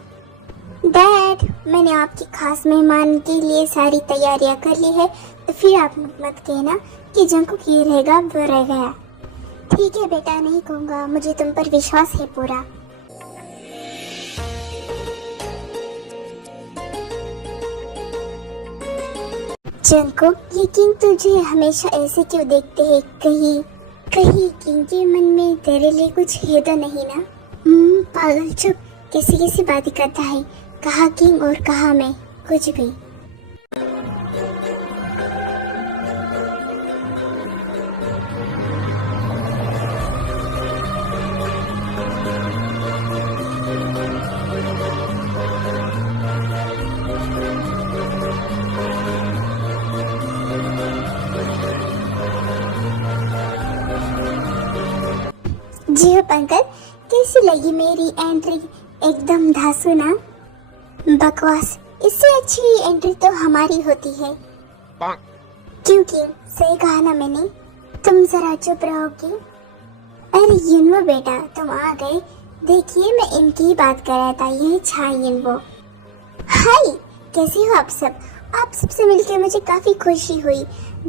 डैड मैंने आपकी खास मेहमान के लिए सारी तैयारियां कर ली है, तो फिर आप मत कहना कि जंकुक ये रहेगा वो रह गया। ठीक है बेटा, नहीं कहूँगा, मुझे तुम पर विश्वास है पूरा। जंकुक ये किंग तुझे हमेशा ऐसे क्यों देखते हैं? कहीं कहीं किंग के मन में तेरे लिए कुछ है तो नहीं ना? पागल चुप, कैसी कैसी बातें करता है। कहा किंग और कहा मैं, कुछ भी। जी हो अंकल, कैसी लगी मेरी एंट्री? एकदम धांसू ना? बकवास, इससे अच्छी एंट्री तो हमारी होती है। क्योंकि सही कहा ना मैंने। तुम जरा चुप रहोगे? अरे यिनवो बेटा तुम आ गए। देखिए मैं इनकी ही बात कर रहा था, यही छा यिनवो। हाय कैसे हो आप सब? आप सबसे मिलकर मुझे काफी खुशी हुई।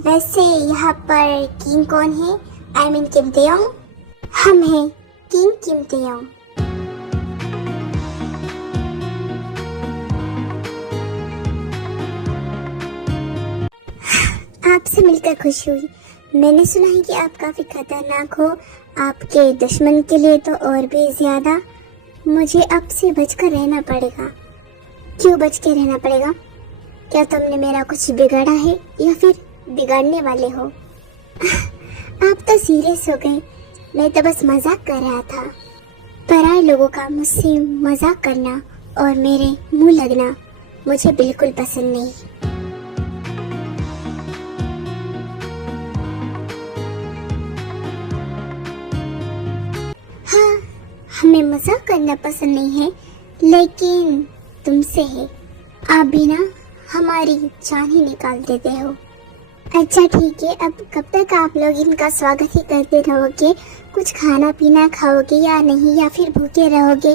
वैसे यहाँ पर किंग कौन है? आई मीन किम तेयोंग। हम हैं किंग किम तेयोंग। आपसे मिलकर खुशी हुई। मैंने सुना है कि आप काफी खतरनाक हो, आपके दुश्मन के लिए तो और भी ज्यादा। मुझे आपसे बचकर रहना पड़ेगा। क्यों बच के रहना पड़ेगा? क्या तुमने मेरा कुछ बिगाड़ा है या फिर बिगाड़ने वाले हो? आप तो सीरियस हो गए। मैं तो बस मजाक कर रहा था। पराए लोगों का मुझसे मजाक करना और मेरे मुंह लगना मुझे बिल्कुल पसंद नहीं। हाँ हमें मजाक करना पसंद नहीं है, लेकिन तुमसे है। आप भी ना हमारी जान ही निकाल देते हो। अच्छा ठीक है, अब कब तक आप लोग इनका स्वागत ही करते रहोगे? कुछ खाना पीना खाओगे या नहीं, या फिर भूखे रहोगे?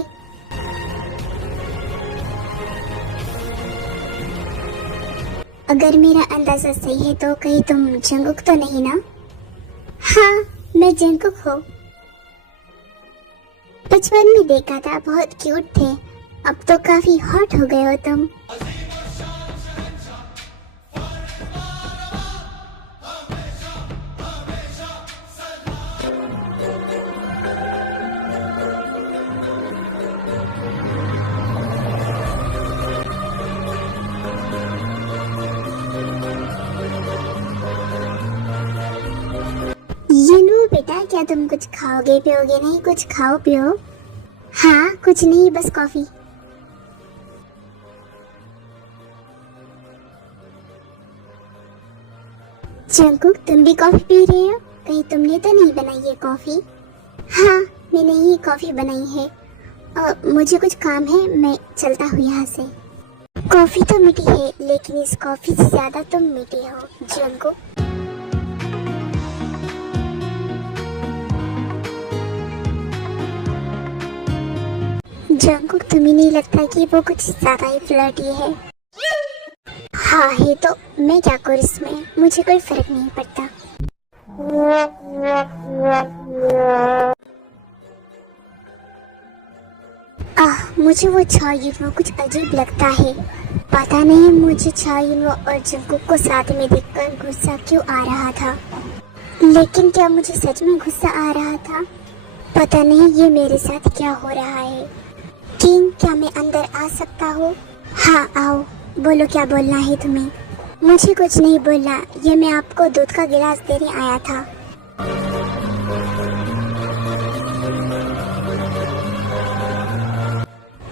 अगर मेरा अंदाजा सही है तो कहीं तुम जंगकुक तो नहीं ना? हाँ मैं जंगकुक हूँ। बचपन में देखा था, बहुत क्यूट थे। अब तो काफी हॉट हो गए हो तुम। क्या तुम कुछ खाओगे पियोगे? नहीं, कुछ खाओ पियो। हाँ, कुछ नहीं, बस कॉफी। जंकुक, तुम भी कॉफी पी रहे हो? कहीं तुमने तो नहीं बनाई है कॉफी? हाँ, मैंने ही कॉफी बनाई है। मुझे कुछ काम है, मैं चलता हूँ यहाँ से। कॉफी तो मीठी है, लेकिन इस कॉफी से ज्यादा तुम मीठी हो जंकुक। जंकुक, तुम्हें नहीं लगता कि वो कुछ ज्यादा ही फ्लर्टी है? हाँ है तो मैं क्या करूँ इसमें, मुझे कोई फर्क नहीं पड़ता। मुझे वो छायुनवो कुछ अजीब लगता है। पता नहीं मुझे छायुनवो और जंकुक को साथ में देखकर गुस्सा क्यों आ रहा था। लेकिन क्या मुझे सच में गुस्सा आ रहा था? पता नहीं ये मेरे साथ क्या हो रहा है। किंग, क्या मैं अंदर आ सकता हूँ? हाँ आओ, बोलो क्या बोलना है तुम्हें? मुझे कुछ नहीं बोलना, ये मैं आपको दूध का गिलास देने आया था।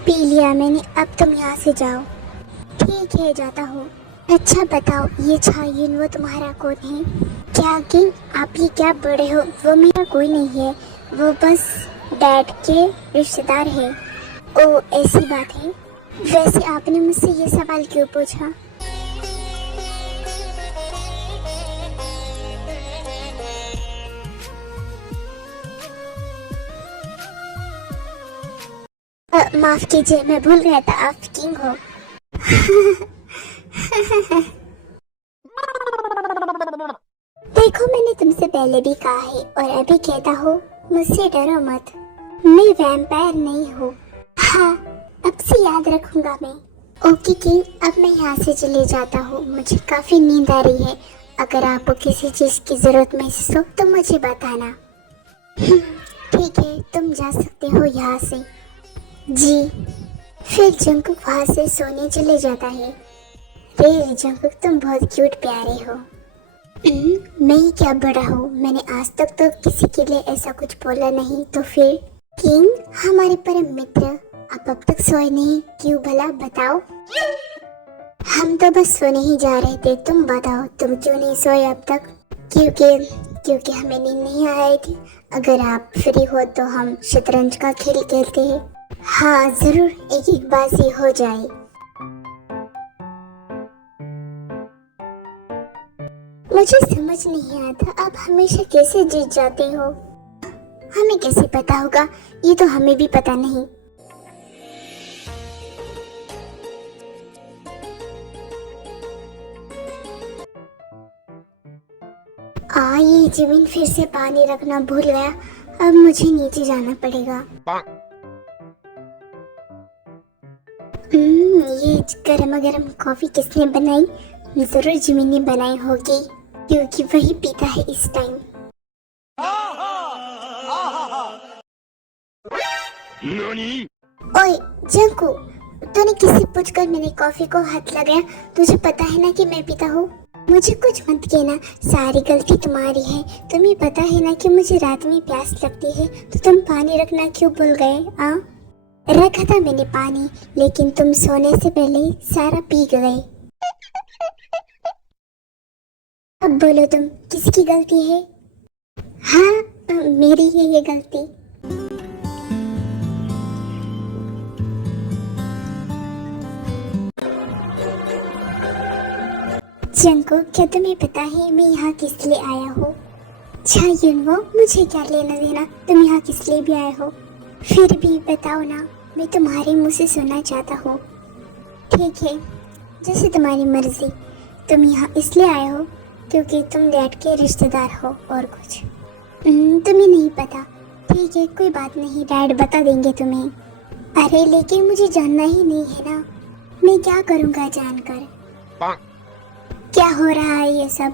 पी लिया मैंने, अब तुम यहाँ से जाओ। ठीक है, जाता हूँ। अच्छा बताओ, ये छायुनवो तुम्हारा कौन है? क्या किंग, आप ये क्या बड़े हो? वो मेरा कोई नहीं है, वो बस डैड के रिश्तेदार है। ओ ऐसी बात है। वैसे आपने मुझसे ये सवाल क्यों पूछा? माफ कीजिए, मैं भूल गया था आप किंग हो। देखो, मैंने तुमसे पहले भी कहा है और अभी कहता हूँ, मुझसे डरो मत। मैं वैम्पायर नहीं हूँ। हाँ, अब से याद रखूंगा मैं। ओके किंग, अब मैं यहाँ से चले जाता हूँ, मुझे काफी नींद आ रही है। अगर आपको किसी चीज की जरूरत महसूस हो तो मुझे बताना। ठीक है, तुम जा सकते हो यहाँ से। जी। फिर जंकुक वहाँ से सोने चले जाता है। रे जंकुक, तुम बहुत क्यूट प्यारे हो। मैं ही क्या बड़ा हूँ, मैंने आज तक तो किसी के लिए ऐसा कुछ बोला नहीं। तो फिर किंग, हमारे परम मित्र, आप अब तक सोए नहीं क्यों भला? बताओ। हम तो बस सोने ही जा रहे थे, तुम बताओ तुम क्यों नहीं सोए अब तक? क्योंकि हमें नींद नहीं आ रही थी। अगर आप फ्री हो तो हम शतरंज का खेल खेलते हैं। हाँ जरूर, एक एक बाजी हो जाए। मुझे समझ नहीं आता, आप हमेशा कैसे जीत जाते हो? हमें कैसे पता होगा, ये तो हमें भी पता नहीं। ये जमीन फिर से पानी रखना भूल गया, अब मुझे नीचे जाना पड़ेगा। ये गरम गरम कॉफी किसने बनाई? जरूर जिमी ने बनाई होगी, क्योंकि वही पीता है इस टाइम। ओए जंकू, तूने किसी पूछकर मेरी कॉफी को हाथ लगाया? तुझे पता है ना कि मैं पीता हूँ। मुझे कुछ मत कहना, सारी गलती तुम्हारी है। तुम्हें पता है ना कि मुझे रात में प्यास लगती है, तो तुम पानी रखना क्यों भूल गए? रखा था मैंने पानी, लेकिन तुम सोने से पहले सारा पी गए। अब बोलो तुम, किसकी गलती है? हाँ, मेरी है ये गलती। जंको, क्या तुम्हें पता है मैं यहाँ किस लिए आया हूँ? छायुनवो, मुझे क्या लेना देना, तुम यहाँ किस लिए भी आए हो? फिर भी बताओ ना, मैं तुम्हारे मुंह से सुनना चाहता हूँ। ठीक है, जैसे तुम्हारी मर्जी। तुम यहाँ इसलिए आए हो क्योंकि तुम डैड के रिश्तेदार हो, और कुछ तुम्हें नहीं पता। ठीक है, कोई बात नहीं, डैड बता देंगे तुम्हें। अरे लेकिन मुझे जानना ही नहीं है ना, मैं क्या करूँगा जानकर? क्या हो रहा है ये सब?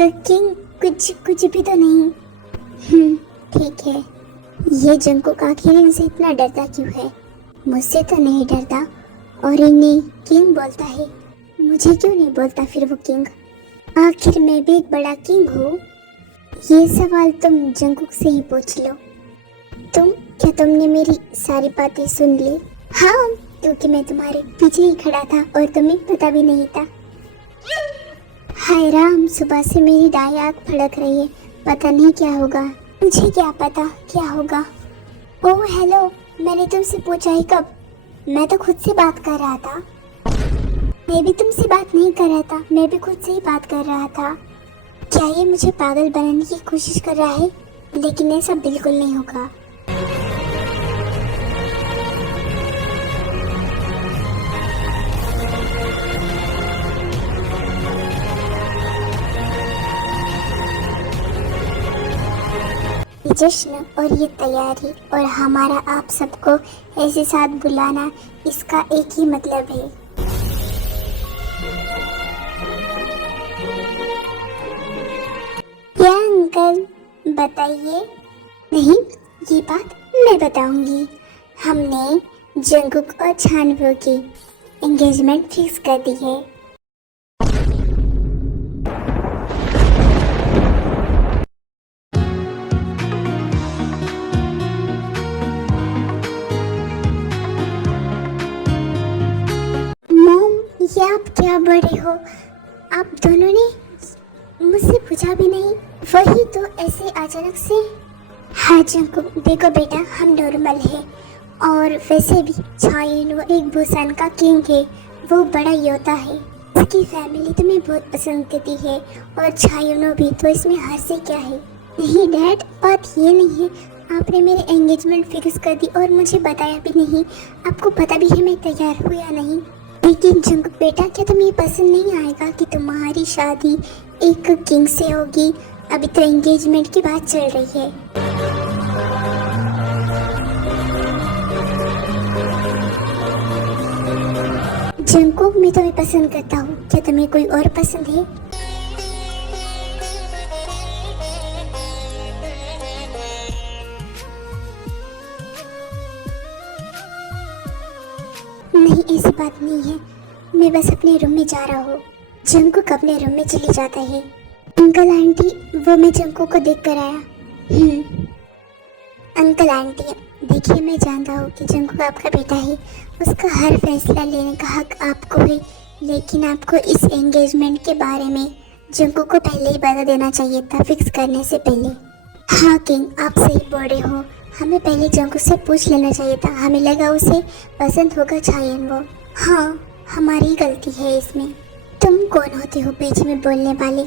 किंग, कुछ भी तो नहीं। ठीक है। ये जंकुक आखिर इनसे इतना डरता क्यों है? मुझसे तो नहीं डरता, और इन्हें किंग बोलता है। मुझे क्यों नहीं बोलता फिर वो किंग? आखिर मैं भी एक बड़ा किंग हूँ। ये सवाल तुम जंगकुक से ही पूछ लो। क्या तुमने मेरी सारी बातें सुन ली? हाँ, क्योंकि मैं तुम्हारे पीछे ही खड़ा था और तुम्हें पता भी नहीं था। हाय राम, सुबह से मेरी दाएं आँख फड़क रही है, पता नहीं क्या होगा। मुझे क्या पता क्या होगा। ओह हेलो, मैंने तुमसे पूछा ही कब? मैं तो खुद से बात कर रहा था। मैं भी तुमसे बात नहीं कर रहा था, मैं भी खुद से ही बात कर रहा था। क्या ये मुझे पागल बनाने की कोशिश कर रहा है? लेकिन ऐसा बिल्कुल नहीं होगा। ये जश्न और ये तैयारी और हमारा आप सबको ऐसे साथ बुलाना, इसका एक ही मतलब है। क्या अंकल, बताइए। नहीं, ये बात मैं बताऊंगी। हमने जंगकुक और छानवो की एंगेजमेंट फिक्स कर दी है। मॉम, ये आप क्या बोल रहे हो? आप दोनों ने मुझसे पूछा भी नहीं, वही तो ऐसे अचानक से। हाँ जंगकुक, देखो बेटा, हम नॉर्मल है और वैसे भी छायन एक बुसान का किंग है, वो बड़ा योद्धा है। उसकी फैमिली तुम्हें बहुत पसंद करती है और छायनो भी, तो इसमें हर से क्या है? नहीं डैड, बात ये नहीं है। आपने मेरे एंगेजमेंट फिक्स कर दी और मुझे बताया भी नहीं। आपको पता भी है मैं तैयार हूँ या नहीं। लेकिन जंगकुक बेटा, क्या तुम्हें पसंद नहीं आएगा कि तुम्हारी शादी एक किंग से होगी? अभी तो एंगेजमेंट की बात चल रही है। जंगकुक, मैं तुम्हें पसंद करता हूँ, क्या तुम्हें कोई और पसंद है? नहीं, ऐसी बात नहीं है, मैं बस अपने रूम में जा रहा हूँ। जंगकुक अपने रूम में चली जाता है। अंकल आंटी, वो मैं जंगकुक को देख कर आया। अंकल आंटी, देखिए मैं जानता हूँ कि जंगकुक आपका बेटा है, उसका हर फैसला लेने का हक आपको है, लेकिन आपको इस एंगेजमेंट के बारे में जंगकुक को पहले ही बता देना चाहिए था, फिक्स करने से पहले। हाँ किंग, आप सही बोल रहे हो, हमें पहले जंगकुक से पूछ लेना चाहिए था। हमें लगा उसे पसंद होगा छायन वो। हाँ, हमारी गलती है इसमें। तुम कौन होते हो बीच में बोलने वाले?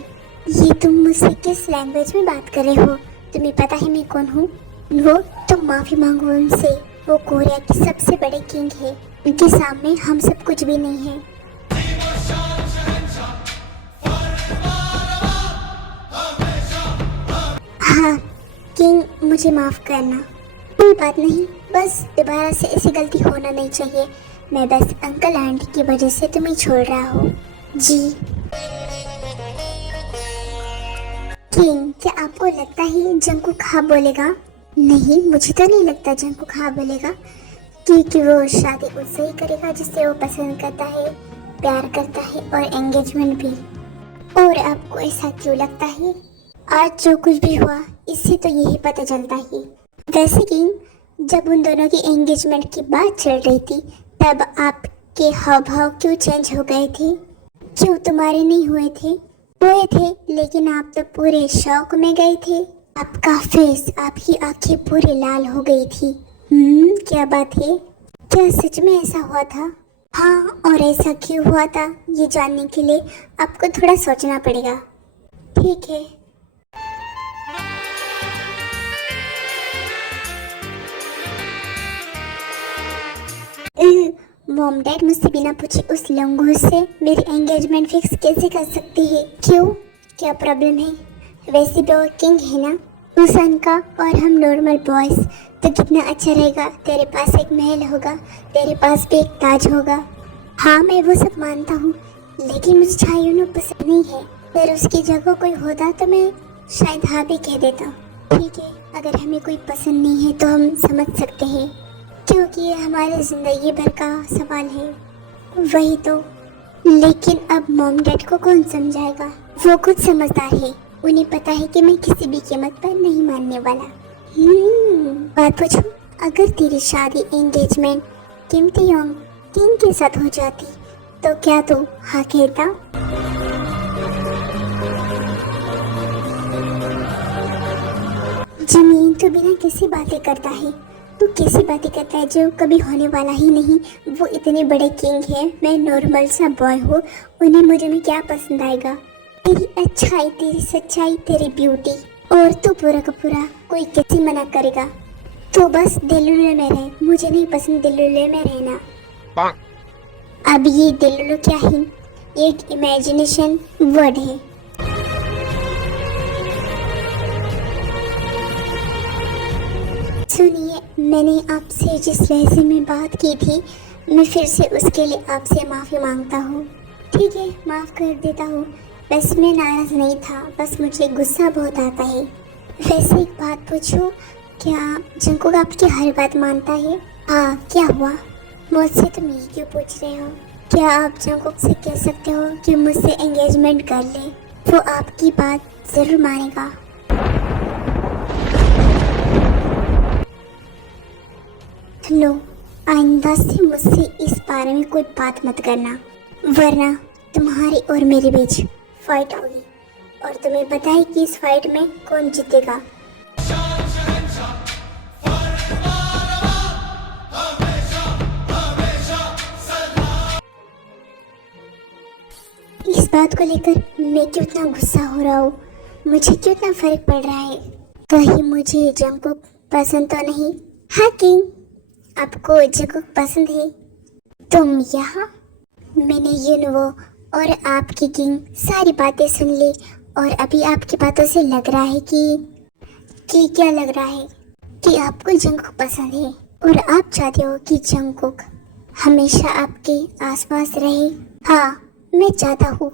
ये तुम मुझसे किस लैंग्वेज में बात कर रहे हो? तुम्हें पता है मैं कौन हूँ? वो तुम माफी मांगो उनसे, वो कोरिया की सबसे बड़े किंग है, उनके सामने हम सब कुछ भी नहीं है। हाँ किंग, मुझे माफ करना। कोई बात नहीं, बस दोबारा से ऐसी गलती होना नहीं चाहिए। मैं बस अंकल आंटी की वजह से तुम्हें छोड़ रहा हूँ। जी किंग, क्या आपको लगता है जंगकुक हाँ बोलेगा? नहीं, मुझे तो नहीं लगता जंगकुक हाँ बोलेगा, क्योंकि वो शादी उससे ही करेगा जिससे वो पसंद करता है, प्यार करता है, और एंगेजमेंट भी। और आपको ऐसा क्यों लगता है? आज जो कुछ भी हुआ इससे तो यही पता चलता है। वैसे किंग, जब उन दोनों की एंगेजमेंट की बात चल रही थी तब आपके हाव भाव क्यों चेंज हो गए थे? क्यों तुम्हारे नहीं हुए थे? हुए थे, लेकिन आप तो पूरे शौक में गए थे। आपका फेस, आपकी आंखें पूरी लाल हो गई थी। क्या बात है? क्या सच में ऐसा हुआ था? हाँ, और ऐसा क्यों हुआ था ये जानने के लिए आपको थोड़ा सोचना पड़ेगा। ठीक है। मॉम डैड मुझसे बिना पूछे उस लंगूर से मेरी एंगेजमेंट फिक्स कैसे कर सकती है? क्यों, क्या प्रॉब्लम है? वैसे भी वो किंग है ना बुसान का, और हम नॉर्मल बॉयज, तो कितना अच्छा रहेगा। तेरे पास एक महल होगा, तेरे पास भी एक ताज होगा। हाँ, मैं वो सब मानता हूँ, लेकिन मुझे छायूनो पसंद नहीं है। अगर उसकी जगह कोई होता तो मैं शायद हाँ भी कह देता। ठीक है, अगर हमें कोई पसंद नहीं है तो हम समझ सकते हैं, क्योंकि ये हमारे ज़िंदगी भर का सवाल है। वही तो, लेकिन अब मॉम डैड को कौन समझाएगा? वो खुद समझदार है, उन्हें पता है कि मैं किसी भी कीमत पर नहीं मानने वाला। बात पूछूं, अगर तेरी शादी एंगेजमेंट किम तेयोंग किंग के साथ हो जाती तो क्या तू हाँ कहता? जमीन तो बिना किसी बातें करता है। तू कैसी बातें करता है जो कभी होने वाला ही नहीं? वो इतने बड़े किंग हैं, मैं नॉर्मल सा बॉय हूँ, उन्हें मुझे में क्या पसंद आएगा? तेरी अच्छाई, तेरी सच्चाई, तेरी ब्यूटी, और तू पूरा का पूरा, कोई कैसे मना करेगा? तो बस दिलुले में रहे, मुझे नहीं पसंद दिलुले में रहना। अब ये दिलुले क्या है? एक इमेजिनेशन वर्ड है। सुनिए, मैंने आपसे जिस लहजे में बात की थी, मैं फिर से उसके लिए आपसे माफ़ी मांगता हूँ। ठीक है, माफ़ कर देता हूँ। बस मैं नाराज़ नहीं था, बस मुझे गुस्सा बहुत आता है। वैसे एक बात पूछूं, क्या जंकुक आपकी हर बात मानता है? हाँ, क्या हुआ? मुझसे तुम ये क्यों पूछ रहे हो? क्या आप जंकुक से कह सकते हो कि मुझसे एंगेजमेंट कर ले? वो आपकी बात ज़रूर मानेगा। लो, आइंदा से मुझसे इस बारे में कोई बात मत करना, वरना तुम्हारी और मेरे बीच फाइट होगी, और तुम्हें पता है कि इस फाइट में कौन जीतेगा। इस बात को लेकर मैं क्यों इतना गुस्सा हो रहा हूँ? मुझे क्यों इतना फर्क पड़ रहा है? कहीं मुझे जंकुक पसंद तो नहीं? हाँ किंग, आपको जंकुक पसंद है? तुम यहाँ? मैंने यूनवो और आपकी किंग सारी बातें सुन ली, और अभी आपकी बातों से लग रहा है कि क्या लग रहा है? कि आपको जंकुक पसंद है, और आप चाहते हो कि जंकुक हमेशा आपके आसपास रहे। हाँ, मैं चाहता हूँ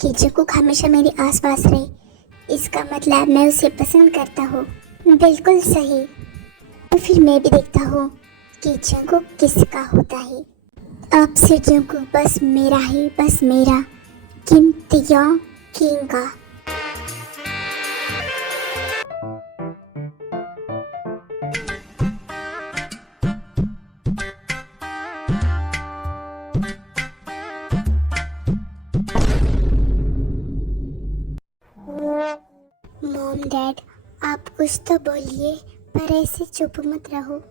कि जंकुक हमेशा मेरे आसपास रहे। इसका मतलब मैं उसे पसंद करता हूँ। बिल्कुल सही। तो फिर मैं भी देखता हूँ कि जंकुक किसका होता है। आपसे जंकुक बस मेरा है, बस मेरा, किम तेयोंग किंग का। मॉम डैड, आप कुछ तो बोलिए, पर ऐसे चुप मत रहो।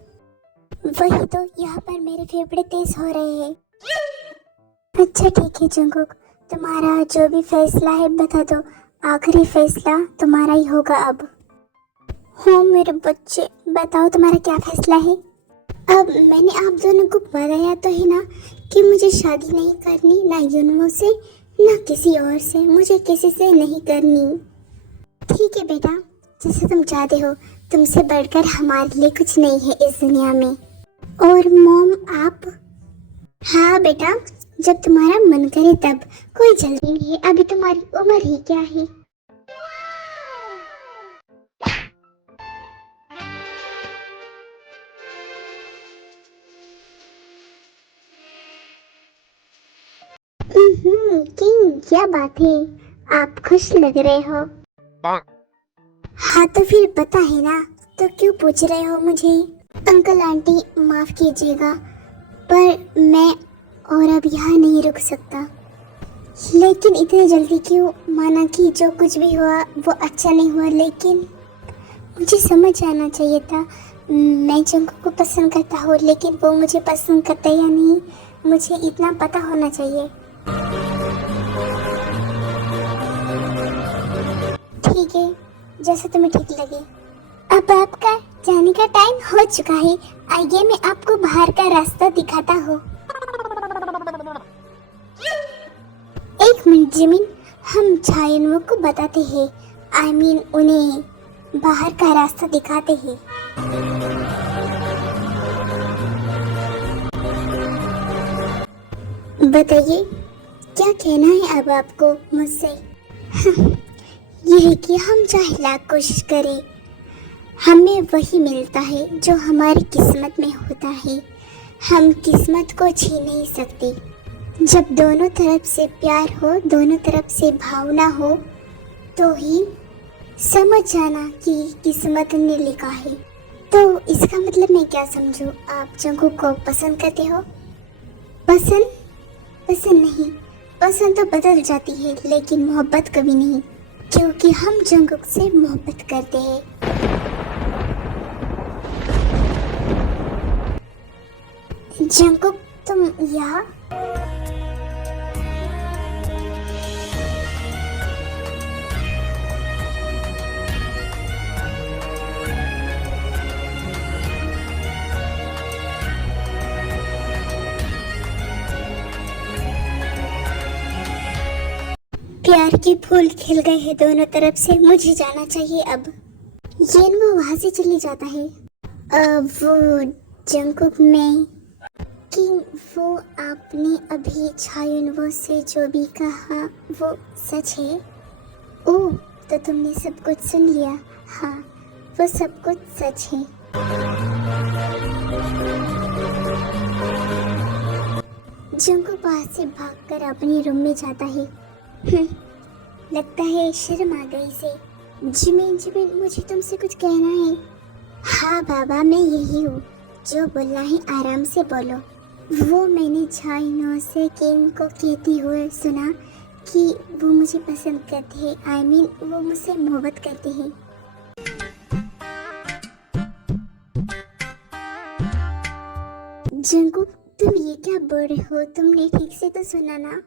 वही तो, यहाँ पर मेरे फेफड़े तेज हो रहे हैं। अच्छा ठीक है जंकुक, तुम्हारा जो भी फैसला है बता दो। आखिरी फैसला तुम्हारा ही होगा अब। हो मेरे बच्चे, बताओ तुम्हारा क्या फैसला है? अब मैंने आप दोनों को बताया तो है ना कि मुझे शादी नहीं करनी, ना यूनवो से ना किसी और से, मुझे किसी से नहीं करनी। ठीक है बेटा, जैसे तुम चाहते हो, तुमसे बढ़कर हमारे लिए कुछ नहीं है इस दुनिया में। और मॉम आप? हाँ बेटा, जब तुम्हारा मन करे तब, कोई जल्दी नहीं है, अभी तुम्हारी उम्र ही क्या है। किंग, क्या बात है, आप खुश लग रहे हो। हाँ तो फिर पता है ना, तो क्यों पूछ रहे हो मुझे? अंकल आंटी माफ कीजिएगा, पर मैं और अब यहाँ नहीं रुक सकता। लेकिन इतनी जल्दी क्यों? माना कि जो कुछ भी हुआ वो अच्छा नहीं हुआ, लेकिन मुझे समझ आना चाहिए था। मैं जंकुक को पसंद करता हूँ, लेकिन वो मुझे पसंद करता या नहीं, मुझे इतना पता होना चाहिए। ठीक है, जैसे तुम्हें ठीक लगे। अब आपका जाने का टाइम हो चुका है, आइए मैं आपको बाहर का रास्ता दिखाता हूँ। एक मिनट जिमिन, हम झायनवो को बताते हैं, उन्हें बाहर का रास्ता दिखाते हैं। बताइए, क्या कहना है अब आपको मुझसे? यह है कि हम चाहे लाख कोशिश करें, हमें वही मिलता है जो हमारी किस्मत में होता है। हम किस्मत को छीन नहीं सकते। जब दोनों तरफ से प्यार हो, दोनों तरफ से भावना हो, तो ही समझ जाना कि किस्मत ने लिखा है। तो इसका मतलब मैं क्या समझूं? आप जंगकुक को पसंद करते हो? पसंद पसंद नहीं, पसंद तो बदल जाती है लेकिन मोहब्बत कभी नहीं, क्योंकि हम जंगकुक से मोहब्बत करते हैं। जंगकुक तुम यहाँ? प्यार के फूल खिल गए हैं दोनों तरफ से, मुझे जाना चाहिए अब। वो वहां से चली जाता है। वो जंगकुक में कि वो आपने अभी छायुनवो से जो भी कहा वो सच है? ओह, तो तुमने सब कुछ सुन लिया। हाँ, वो सब कुछ सच है। जंगकुक वहां से भागकर अपने रूम में जाता है। लगता है शर्म आ गई से। जिमिन जिमिन, मुझे तुमसे कुछ कहना है। हाँ बाबा, मैं यही हूँ, जो बोलना है आराम से बोलो। वो मैंने छाइनो से किंग को कहती हुए सुना कि वो मुझे पसंद करते हैं। I mean, वो मुझसे मोहब्बत करते हैं। जंगकुक, तुम ये क्या बोल रहे हो? तुमने ठीक से तो सुना ना?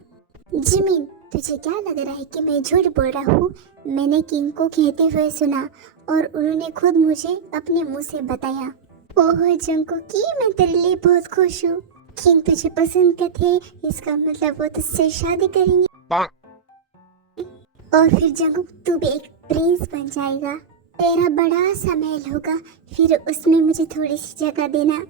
जिमिन, तुझे क्या लग रहा है कि मैं झूठ बोल रहा हूँ? मैंने किंग को कहते हुए सुना और उन्होंने खुद मुझे अपने मुंह से बताया। ओह जंगकुक, मैं तेरे लिए बहुत खुश हूँ। किंग तुझे पसंद करते हैं, इसका मतलब वो तुझसे शादी करेंगे और फिर जंगकुक तू भी एक प्रिंस बन जाएगा। तेरा बड़ा सा महल होगा, फिर उसमें मुझे थोड़ी सी जगह देना।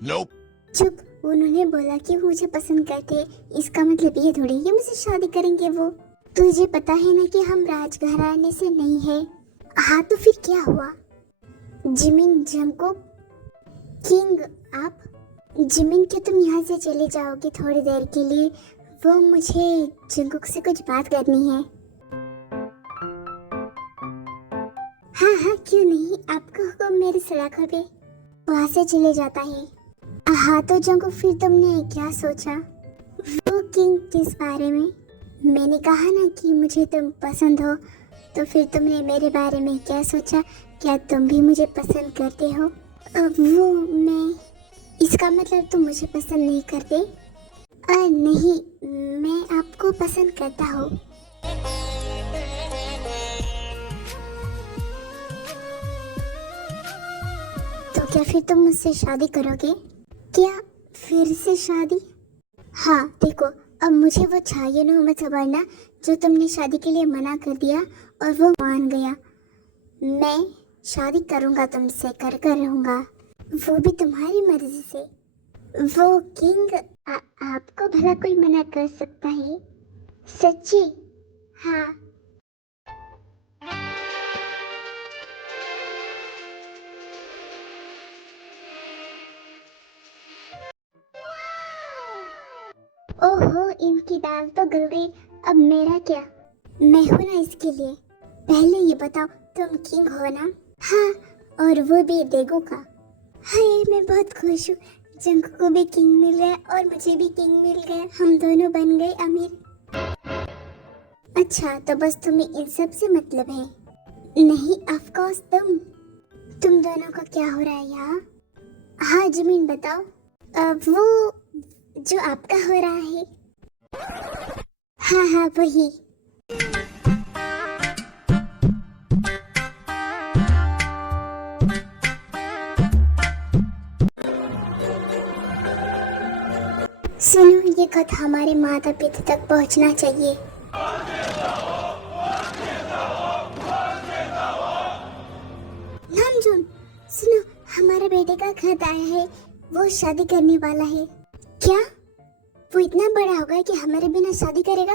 Nope. चुप, उन्होंने बोला कि वो मुझे पसंद करते, इसका मतलब ये थोड़ी है मुझसे शादी करेंगे वो। तुझे पता है ना कि हम राजघराने से नहीं है। हाँ तो फिर क्या हुआ? जिमिन, जंगकुक, किंग आप? जिमिन, क्या तुम यहाँ से चले जाओगे थोड़ी देर के लिए? वो मुझे जंगकुक से कुछ बात करनी है। हाँ हाँ, क्यों नहीं, आपका हुक्म मेरी सलाखों पे। वहाँ से चले जाता है। हाँ तो जंगकुक, फिर तुमने क्या सोचा? वो किंग किस बारे में? मैंने कहा ना कि मुझे तुम पसंद हो, तो फिर तुमने मेरे बारे में क्या सोचा? क्या तुम भी मुझे पसंद करते हो? वो मैं, इसका मतलब तुम मुझे पसंद नहीं करते? नहीं, मैं आपको पसंद करता हूँ। तो क्या फिर तुम मुझसे शादी करोगे? क्या फिर से शादी? हाँ देखो, अब मुझे वो छायेनो मत समझना जो तुमने शादी के लिए मना कर दिया और वो मान गया। मैं शादी करूँगा तुमसे, कर रहूँगा, वो भी तुम्हारी मर्जी से। वो किंग, आपको भला कोई मना कर सकता है? सच्ची? हाँ। ओहो, इनकी दाल तो गल गई, अब मेरा क्या? मैं हूं ना इसके लिए। पहले ये बताओ, तुम किंग हो ना? हाँ, और वो भी देगो का। हाय, मैं बहुत खुश हूँ। जंगकुक को भी किंग मिल गया और मुझे भी किंग मिल गया, हम दोनों बन गए अमीर। अच्छा, तो बस तुम्हें इन सब से मतलब है? नहीं, ऑफ कोर्स तुम दोनों का क्या हो रहा है यहाँ? हाँ जिमिन, बताओ। वो जो आपका हो रहा है। हाँ हाँ, वही। सुनो, ये खत हमारे माता पिता तक पहुंचना चाहिए। नामजून, सुनो, हमारे बेटे का खत आया है, वो शादी करने वाला है। क्या? वो इतना बड़ा हो गया कि हमारे बिना शादी करेगा?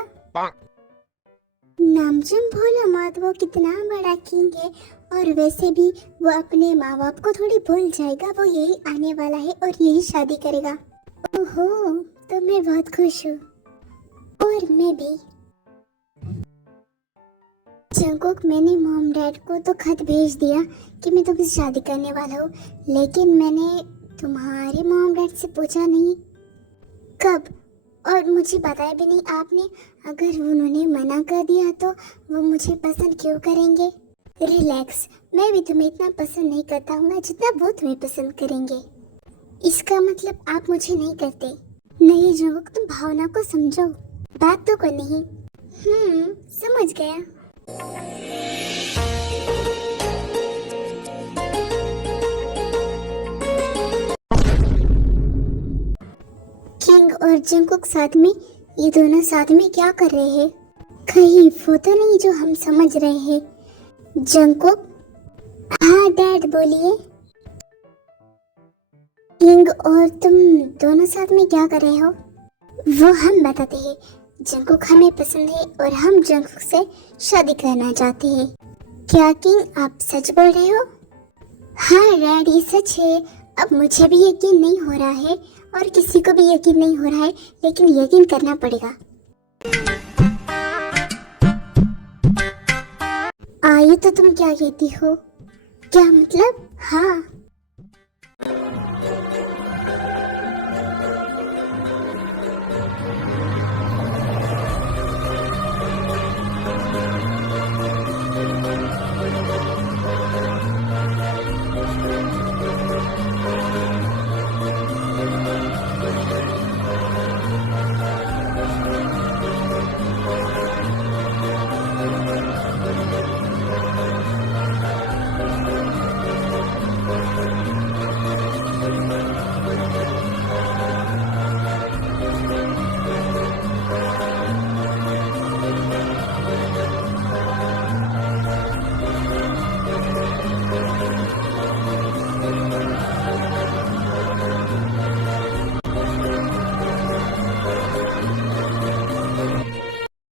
नामजून, भूलो मत, वो कितना बड़ा किंग है, और वैसे भी वो अपने माँ बाप को थोड़ी भूल जाएगा। वो यही आने वाला है और यही शादी करेगा। ओहो, तो मैं बहुत खुश हूँ। और मैं भी। जंगकुक, मैंने मॉम डैड को तो खत भेज दिया कि मैं तुमसे शादी करने वाला हूँ, लेकिन मैंने तुम्हारे मॉम डैड से पूछा नहीं। कब? और मुझे बताया भी नहीं आपने। अगर उन्होंने मना कर दिया तो वो मुझे पसंद क्यों करेंगे? रिलैक्स, मैं भी तुम्हें इतना पसंद नहीं करता हूँ जितना वो तुम्हें पसंद करेंगे। इसका मतलब आप मुझे नहीं करते। नहीं जंगकुक, तुम भावना को समझो, बात तो को नहीं। समझ गया। किंग और जंगकुक साथ में, ये दोनों साथ में क्या कर रहे हैं? कहीं वो तो नहीं जो हम समझ रहे हैं? जंगकुक, हाँ डैड बोलिए। किंग और तुम दोनों साथ में क्या कर रहे हो? वो हम बताते हैं। जंगकुक हमें पसंद है और हम जंगकुक से शादी करना चाहते हैं। क्या किंग आप सच बोल रहे हो? हाँ डैड, ये सच है। अब मुझे भी यकीन नहीं हो रहा है और किसी को भी यकीन नहीं हो रहा है, लेकिन यकीन करना पड़ेगा। आयु तो तुम क्या कहती हो? क्या मतलब? हाँ